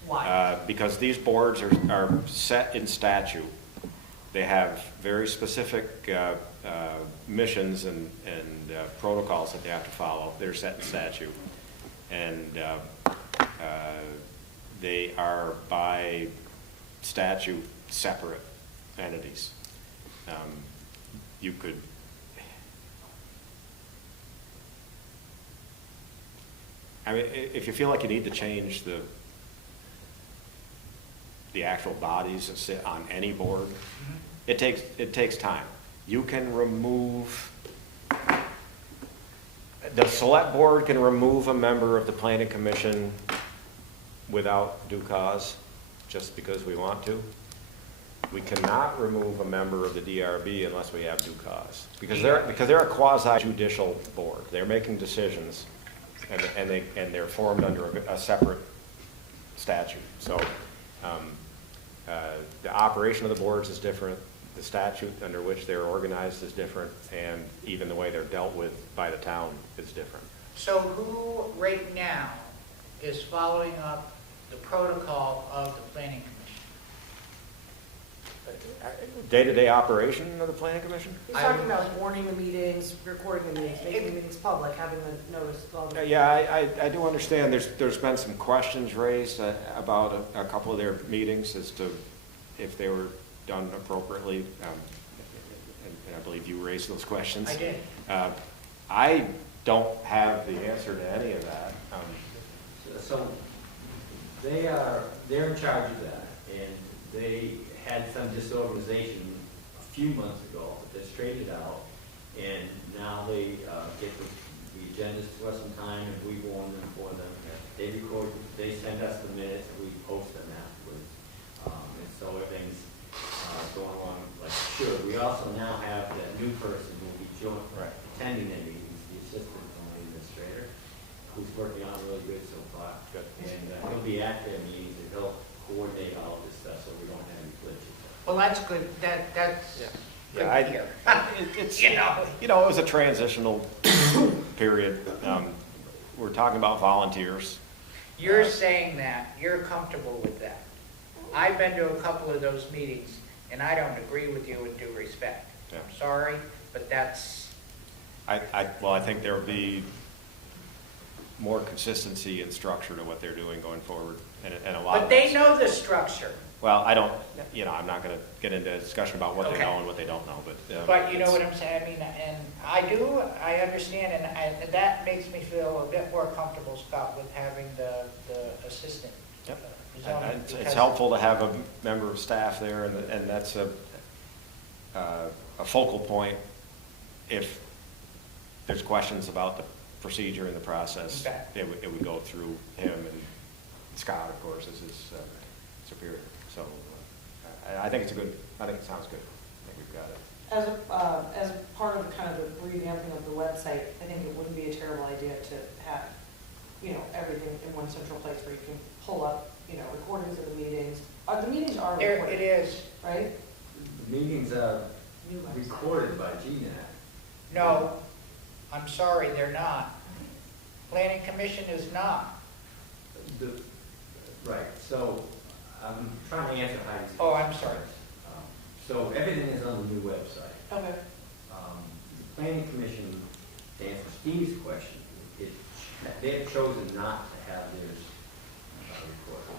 Why? Because these boards are set in statute. They have very specific missions and protocols that they have to follow. They're set in statute. And they are by statute separate entities. You could, I mean, if you feel like you need to change the actual bodies that sit on any board, it takes time. You can remove, the select board can remove a member of the planning commission without due cause, just because we want to. We cannot remove a member of the DRB unless we have due cause, because they're a quasi judicial board. They're making decisions, and they're formed under a separate statute. So the operation of the boards is different. The statute under which they're organized is different, and even the way they're dealt with by the town is different. So who right now is following up the protocol of the planning commission? Day-to-day operation of the planning commission? He's talking about warning the meetings, recording the meetings, making the meetings public, having the notice. Yeah, I do understand there's been some questions raised about a couple of their meetings as to if they were done appropriately, and I believe you raised those questions. I did. I don't have the answer to any of that. So they're in charge of that, and they had some disorganization a few months ago, but they straightened it out, and now they get the agendas to us in time, and we warn them for them. They record, they send us the minutes, and we post them afterwards. And so everything's going along like it should. We also now have that new person who will be attending the meetings, the assistant administrator, who's working on really good so far. Good. And he'll be at their meetings, and he'll coordinate all of this stuff so we don't have any glitches. Well, that's good. That's good Yeah, to hear. It's, You know. it was a transitional period. We're talking about volunteers. You're saying that, you're comfortable with that. I've been to a couple of those meetings, and I don't agree with you with due respect. Yeah. I'm sorry, but that's, Well, I think there will be more consistency and structure to what they're doing going forward, and a lot of but they this- know the structure. Well, I don't, I'm not going to get into a discussion about what they Okay. know and what they don't know, but. But you know what I'm saying, I mean, and I understand, and that makes me feel a bit more comfortable, Scott, with having the assistant. Yep. zoning, And It's because- helpful to have a member of staff there, and that's a focal point if there's questions about the procedure and the process. Okay. It would go through him, and Scott, of course, is his superior. So I think it's I think it sounds good. I think we've got it. As a part of kind of the revamping of the website, I think it wouldn't be a terrible idea to have, everything in one central place where you can pull up, recordings of the meetings. The meetings are There recorded. it is. Right? The meetings are recorded by GNAT. No, I'm sorry, they're not. Planning commission is not. Right, so I'm trying to answer Heidi's question. Oh, I'm sorry. So everything is on the new website. Okay. The planning commission, to answer Steve's question, they've chosen not to have theirs recorded.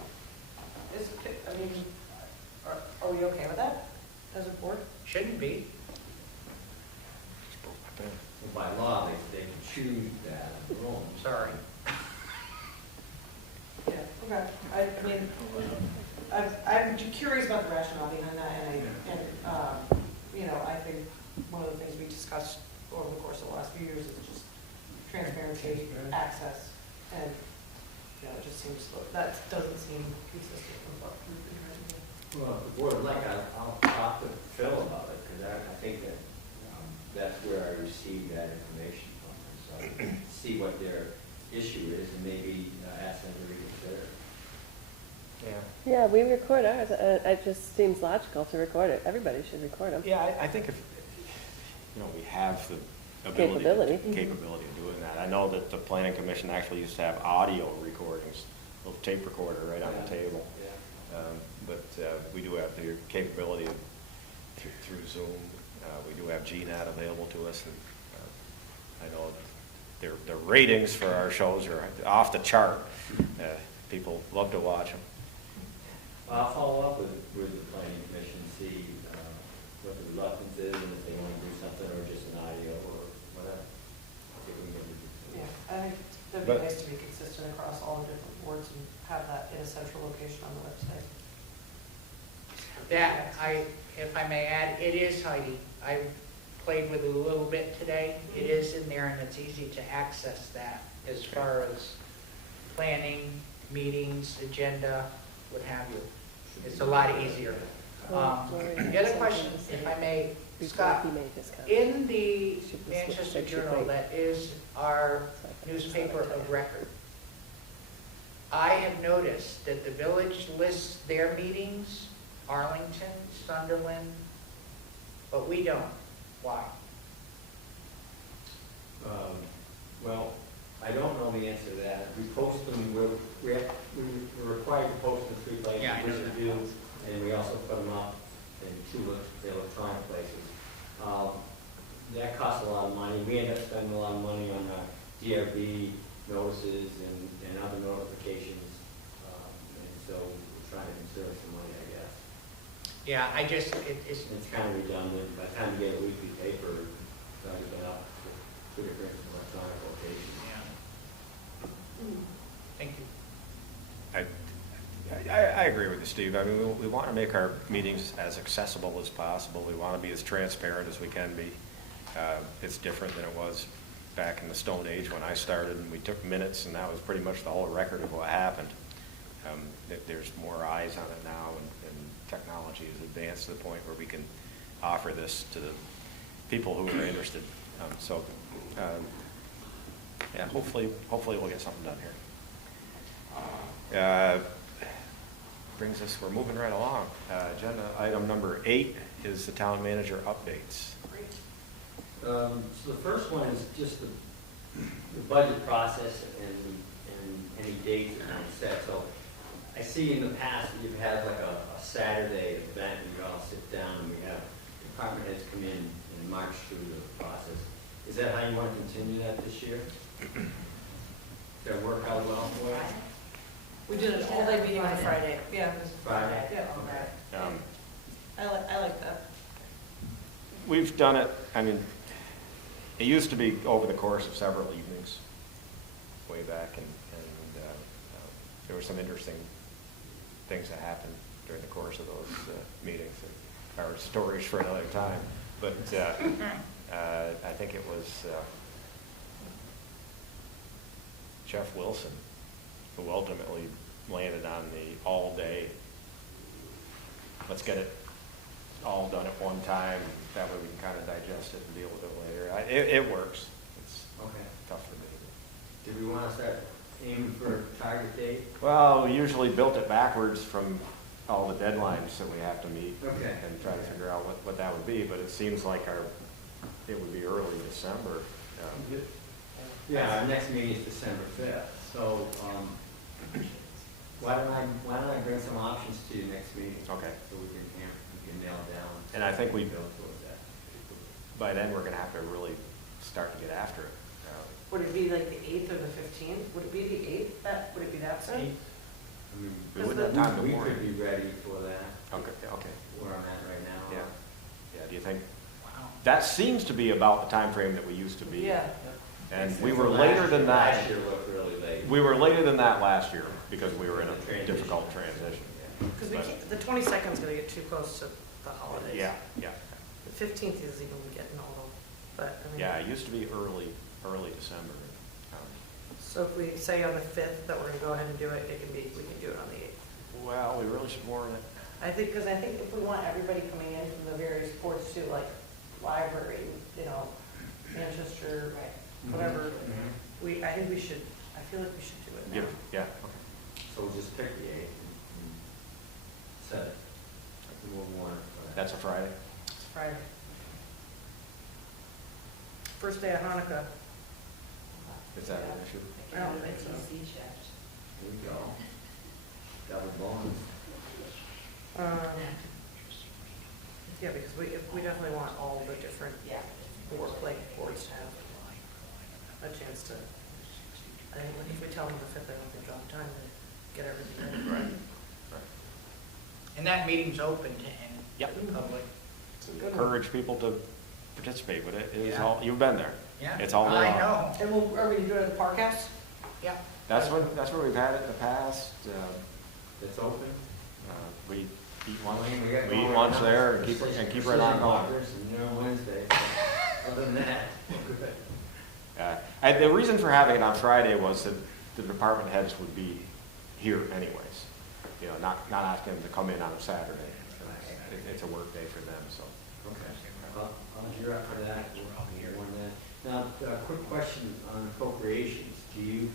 Are we okay with that as a board? Shouldn't be. By law, they can choose that in their own. Sorry. Yeah, okay. I'm curious about the rationale behind that, and I think one of the things we discussed over the course of the last few years is just transparency, access, and, it just seems, that doesn't seem consistent with what we've been trying to do. Well, if the board would like, I'll talk to Phil about it, because I think that that's where I received that information from. So I can see what their issue is and maybe ask them to reconsider. Yeah, we record ours. It just seems logical to record it. Everybody should record them. Yeah, I think if, we have the Capability. capability of doing that. I know that the planning commission actually used to have audio recordings, a little tape recorder right on the table. Yeah. But we do have the capability of, through Zoom. We do have GNAT available to us, and I know their ratings for our shows are off the chart. People love to watch them. I'll follow up with the planning commission, see what the reluctance is, and if they want to do something, or just an audio, or whatever. See if we can do it. Yeah, I think it'd be nice to be consistent across all the different boards and have that in a central location on the website. That, if I may add, it is, Heidi. I played with it a little bit today. It is in there, and it's easy to access that as far as planning, meetings, agenda, what have you. It's a lot easier. Gloria The has other something question, to say if I may, before Scott, he made his comment. in the Should just Manchester fix your Journal, plate. that is our newspaper of record, I have noticed that the village lists their meetings, Arlington, Sunderland, but we don't. Why? Well, I don't know the answer to that. We post them, we're required to post them 3 places, Yeah, I know Vision that. View, and we also put them up in 2 electronic places. That costs a lot of money. We end up spending a lot of money on DRB notices and other notifications. And so we're trying to conserve some money, I guess. Yeah, it's, It's kind of redundant. By the time you get a weekly paper, it's already been up to 2 different electronic locations. thank you. I agree with you, Steve. I mean, we want to make our meetings as accessible as possible. We want to be as transparent as we can be. It's different than it was back in the Stone Age when I started, and we took minutes, and that was pretty much the whole record of what happened. There's more eyes on it now, and technology has advanced to the point where we can offer this to the people who are interested. Yeah, hopefully we'll get something done here. Brings us, we're moving right along. Agenda item number 8 is the town manager updates. So the first one is just the budget process and any dates that are set. So I see in the past that you've had like a Saturday event and you all sit down and we have department heads come in and march through the process. Is that how you want to continue that this year? Does that work out well for you? We did an all-day meeting on a Friday, yeah. Friday? Yeah. I like that. We've done it, I mean, it used to be over the course of several evenings, way back, and there were some interesting things that happened during the course of those meetings that are stories for another time. But I think it was Jeff Wilson who ultimately landed on the all-day, let's get it all done at one time, that way we can kind of digest it and deal with it later. It works. It's Okay. tough for me. Did we want to start aiming for a target date? Well, we usually built it backwards from all the deadlines that we have to meet. Okay. And try to figure out what that would be, but it seems like it would be early December. Yeah, our next meeting is December 5th, so why don't I bring some options to you next meeting? Okay. So we can nail it down. And I think we, Go towards that. by then, we're gonna have to really start to get after it. Would it be like the 8th or the 15th? Would it be the 8th? Would it be that soon? I mean, We wouldn't have time to we warn. could be ready for that. Okay. Where I'm at right now. Yeah. Do you think, Wow. that seems to be about the time frame that we used to be. Yeah. And we were later than that. Last year looked really late. We were later than that last year because we were in a difficult transition. Because the 22nd is going to get too close to the holidays. Yeah. The 15th is even getting a little, but I mean. Yeah, it used to be early December. So if we say on the 5th that we're going to go ahead and do it, we can do it on the 8th. Well, we really should warn it. Because I think if we want everybody coming in from the various ports too, like library, Manchester, whatever, I think we should, I feel like we should do it now. Yeah. So we'll just pick the 8th and set it. And we'll warn it for that. That's a Friday? It's Friday. First day of Hanukkah. Is that an issue? I don't think so. Here we go. Double bonus. Yeah, because we definitely want all the different boards to have a chance to, I think if we tell them the 5th, I don't think they'll have time to get everything ready. Right. And that meeting's open to Yep. the public. It's a good one. Encourage people to participate with it. It's Yeah. all, you've been there. Yeah. It's all I around. know. And are we going to do it at the Park House? Yeah. That's where we've had it in the past. It's open. We eat lunch, We got we eat going lunch right there now. and keep right on Precision going. lockers and dinner on Wednesday. Other than that, we're good. The reason for having it on Friday was that the department heads would be here anyways. You know, not asking them to come in on a Saturday. It's a work day for them, so. Okay. Well, you're up for that. We'll warn that. Now, a quick question on appropriations. Do you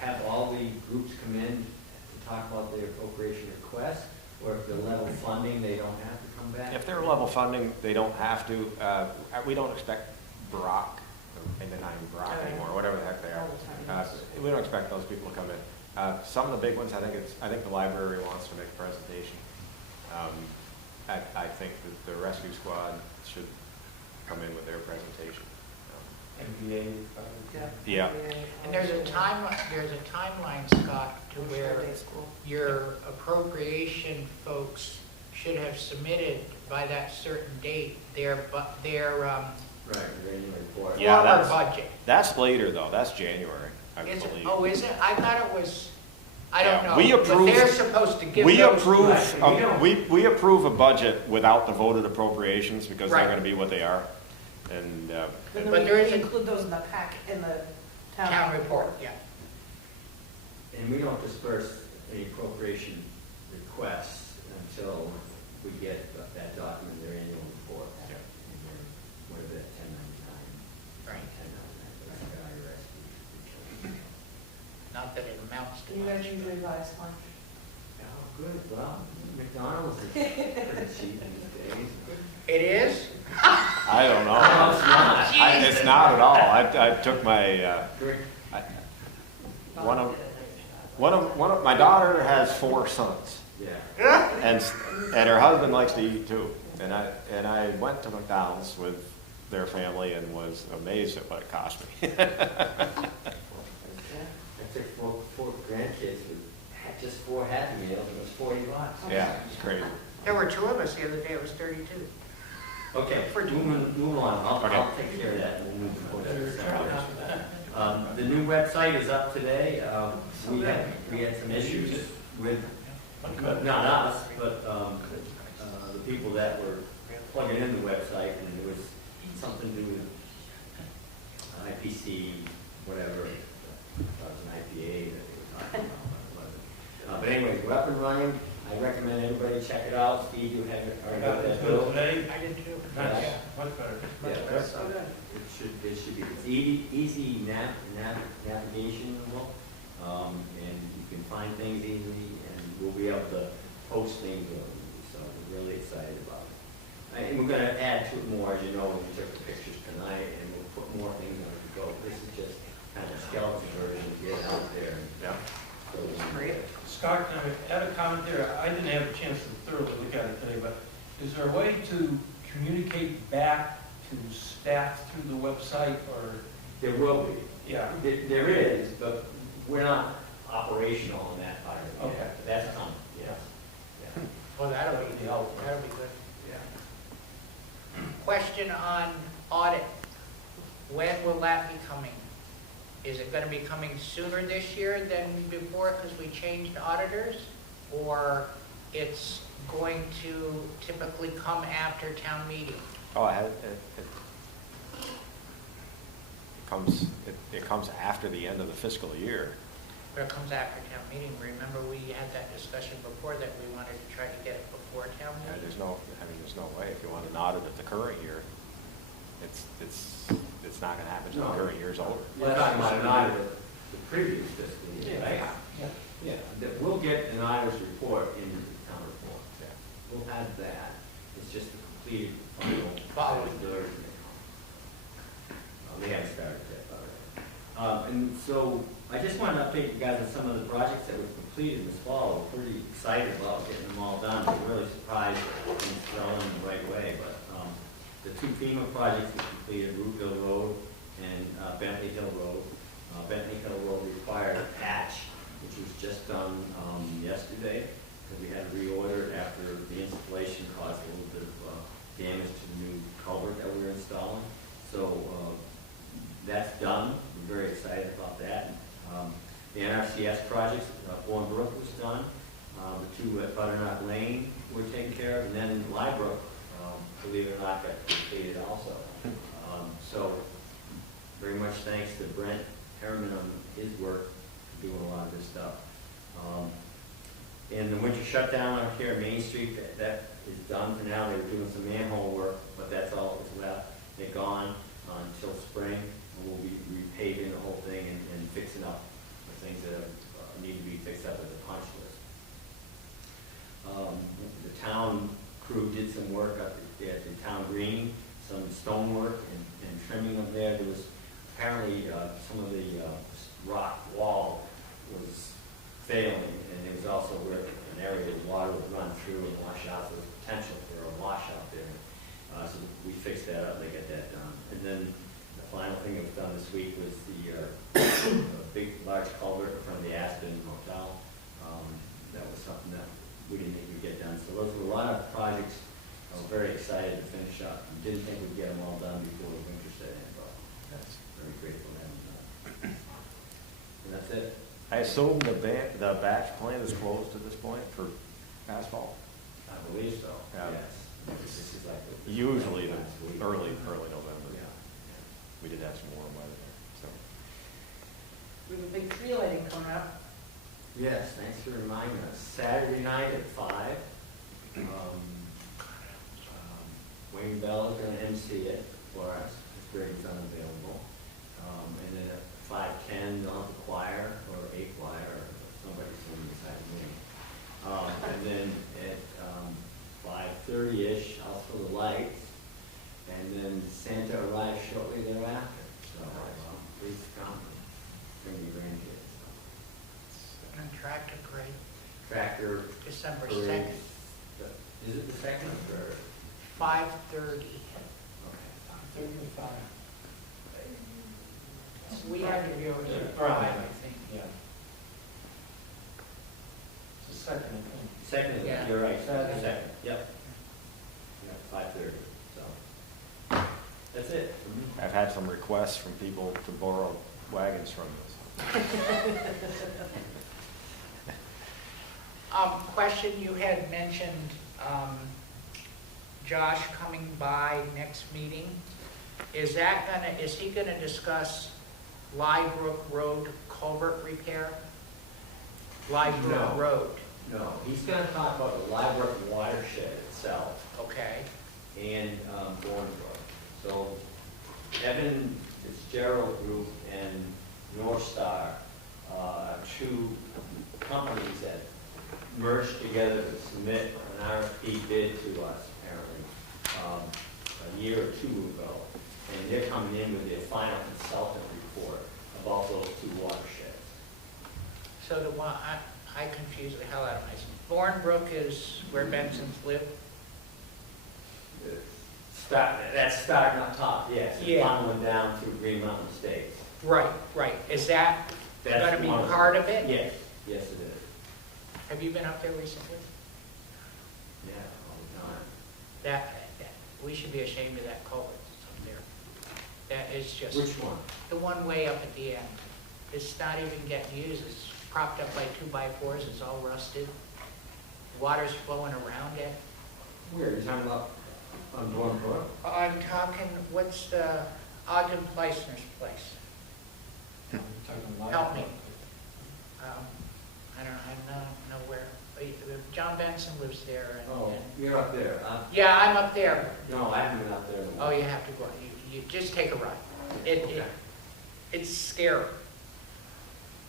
have all the groups come in to talk about their appropriation request? Or if they're level funding, they don't have to come back? If they're level funding, they don't have to. We don't expect Brock, and then I'm Brock anymore, whatever the heck they are. We don't expect those people to come in. Some of the big ones, I think the library wants to make a presentation. I think that the rescue squad should come in with their presentation. MBA. Yeah. And there's a timeline, Scott, to where your appropriation folks should have submitted by that certain date their Right, the annual report. Yeah, former budget. That's later though. That's January, I Is it, believe. oh, is it? I thought it was, I don't Yeah, know. we But approve- they're supposed to give We those. approve, Right, we approve a budget without the voted appropriations because they're Right. gonna be what they are. And, But But then there we is a- include those in the pack, in the Town report, yeah. And we don't disperse any appropriation requests until we get that document, their annual report. Yeah. And then, what is it, 1099? Right. 1099, that's the IRS return. Not that it amounts to You guys much. usually advise lunch? Oh, good, well, McDonald's is pretty cheap these days. It is? I don't know. No, it's not. It's not at all. I took my, Great. one of, my daughter has 4 sons. Yeah. And her husband likes to eat too. And I went to McDonald's with their family and was amazed at what it cost me. I took four grandkids with just 4 Happy Meals, and it was $40. Yeah, it's crazy. There were 2 of us the other day, it was 32. Okay, move on, I'll take care of that, and we'll move to the new website is up today. We had some issues with, not us, but the people that were plugging in the website, and it was something to do with IPC, whatever, it was an IPA that they were talking about. But anyways, we're up and running. I recommend everybody check it out. Steve, you have it. I got this bill today. I did too. Nice, much better. Yeah, it should be, it's easy navigational, and you can find things easily, and we'll be able to post things, so we're really excited about it. And we're gonna add to it more, as you know, we took the pictures tonight, and we'll put more things on the go. This is just kind of a skeleton version to get out there. Yeah. So, Scott, can I add a comment there? I didn't have a chance to thoroughly look at it today, but is there a way to communicate back to staff through the website, or? there will be. Yeah. There is, but we're not operational on that part of it. Okay. But that's coming, yes. Yeah. Well, that'll be good. Question on audit. When will that be coming? Is it gonna be coming sooner this year than before because we changed auditors? Or it's going to typically come after town meeting? Oh, it comes after the end of the fiscal year. Or it comes after town meeting? Remember, we had that discussion before that we wanted to try to get it before town Yeah, meeting? there's no way. If you want an audit of the current year, it's not gonna happen until the current year's over. We're talking about an audit of the previous fiscal year, right? Yeah. Yeah, that we'll get an auditor's report in the town report. We'll have that. It's just the completed final. Following. They haven't started yet, by the way. And so I just wanted to update you guys on some of the projects that were completed this fall. We're pretty excited about getting them all done. We're really surprised that things fell in the right way, but the 2 FEMA projects we completed, Rootville Road and Bentley Hill Road. Bentley Hill Road required a patch, which was just done yesterday, because we had to reorder it after the installation caused a little bit of damage to the new culvert that we were installing. So that's done. We're very excited about that. The NRCS projects, Bournebrook was done. The 2 at Butternut Lane were taken care of, and then Liebrook, believe it or not, got completed also. So very much thanks to Brent Harriman on his work doing a lot of this stuff. And the winter shutdown out here on Main Street, that is done for now. They were doing some manhole work, but that's all that's left. They're gone until spring, and we'll be repaving the whole thing and fixing up the things that need to be fixed up at the punch list. The town crew did some work up at the town green, some stone work and trimming up there. There was apparently some of the rock wall was failing, and there was also where an area where water would run through and wash out. There was potential for a washout there. So we fixed that up, they got that done. And then the final thing that was done this week was the big, large culvert in front of the Aspen Motel. That was something that we didn't think we'd get done. So those were a lot of projects I was very excited to finish up. Didn't think we'd get them all done before the winter set in, but that's very grateful to have them done. And that's it. I assume the batch plant is closed at this point for asphalt? I believe so, Yeah. yes. This is like the. Usually the last week. early November. Yeah. We did have some warm weather there, so. We have a big tree lighting coming up. Yes, thanks for reminding us. Saturday night at 5. Wayne Bell is going to MC it for us, if Greg's unavailable. And then at 5:10, they'll have a choir, or a choir, or somebody singing beside me. And then at 5:30-ish, I'll throw the lights, and then Santa arrives shortly thereafter. So please come, bring your grandkids. And tractor parade, Tractor December parade. 2nd, Is it the second or third? 5:30. Okay. 35. We have to be over to drive, I think. Yeah. It's the second, I think. Second, Yeah. you're right, Saturday. second, yep. Yeah, 5:30, so. That's it. I've had some requests from people to borrow wagons from us. Question, you had mentioned, Josh coming by next meeting. Is he gonna discuss Liebrook Road culvert repair? Liebrook No. Road, No, he's gonna talk about the Liebrook watershed itself okay. and Bournemouth. So Evan Fitzgerald Group and North Star are two companies that merged together to submit an RFP bid to us, apparently, a year or two ago. And they're coming in with their final consultant report about those two watersheds. So the one, I confuse the hell out of myself. Bournebrook is where Benson's live? That's starting up top, yes, and Yeah. funneling down through Green Mountain Estates. Right. Is that That's gonna be one part of it? Yes, yes it is. Have you been up there recently? Yeah, all the time. That, we should be ashamed of that culvert that's up there. That is just. Which one? The one way up at the end. It's not even getting used. It's propped up by 2x4s. It's all rusted. Water's flowing around it. Where, are you talking about on Bournebrook? I'm talking, what's the Ogden Pleisner's place? Help me. I don't know where. John Benson lives there. Oh, you're up there. Yeah, I'm up there. No, I haven't been up there. in a Oh, while. you have to go. You just take a ride. Okay. It's scary.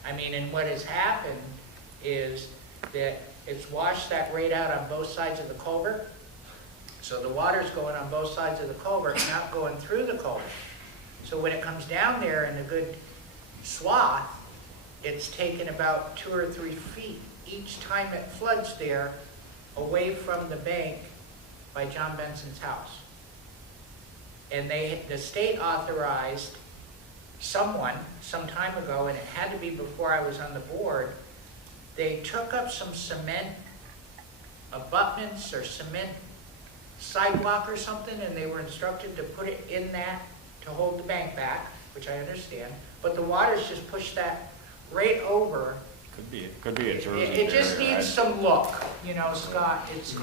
I mean, and what has happened is that it's washed that grade out on both sides of the culvert. So the water's going on both sides of the culvert, not going through the culvert. So when it comes down there in a good swath, it's taken about 2 or 3 feet each time it floods there away from the bank by John Benson's house. And the state authorized someone some time ago, and it had to be before I was on the board, they took up some cement abutments or cement sidewalk or something, and they were instructed to put it in that to hold the bank back, which I understand, but the water's just pushed that right over. Could be a Jersey It just barrier. needs some look, you know, Scott, it's,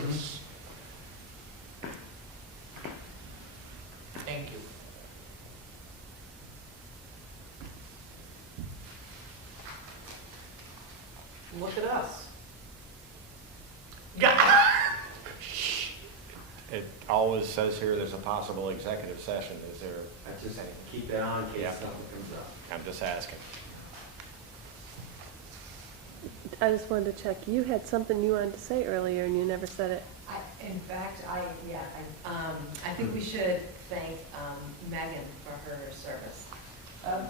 thank you. look at us. It always says here there's a possible executive session. Is there, I just keep it on in case Yeah. something comes up. I'm just asking. I just wanted to check, you had something you wanted to say earlier and you never said it. In fact, I think we should thank Megan for her service on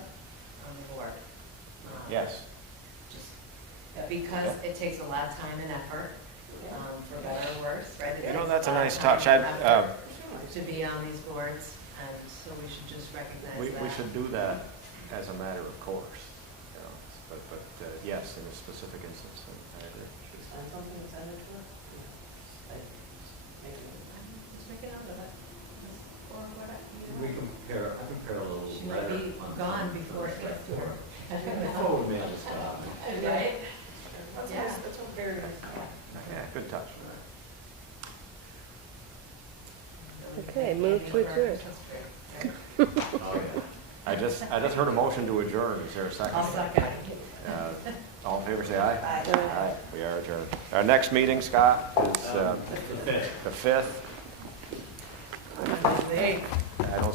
the board. Yes. Just because it takes a lot of time and effort, for better or worse, right? It You know, takes that's a lot of nice time touch. and I'd, effort to be on these boards, and so we should just recognize that. We should do that as a matter of course, you know, but yes, in a specific instance, I agree. Send something, send it to her. Just make it up of it. Or what We compare, I compare a little She might letter. be gone before it gets to her. Before we make this stop. Right? That's Yeah. nice, that's a very nice. Yeah, good touch. Okay, move to adjourn. Oh, yeah. I just heard a motion to adjourn. Is there a second? I'll second. All in favor, say aye. Aye. We are adjourned. Our next meeting, Scott, is The fifth. the 5th. Hey. I don't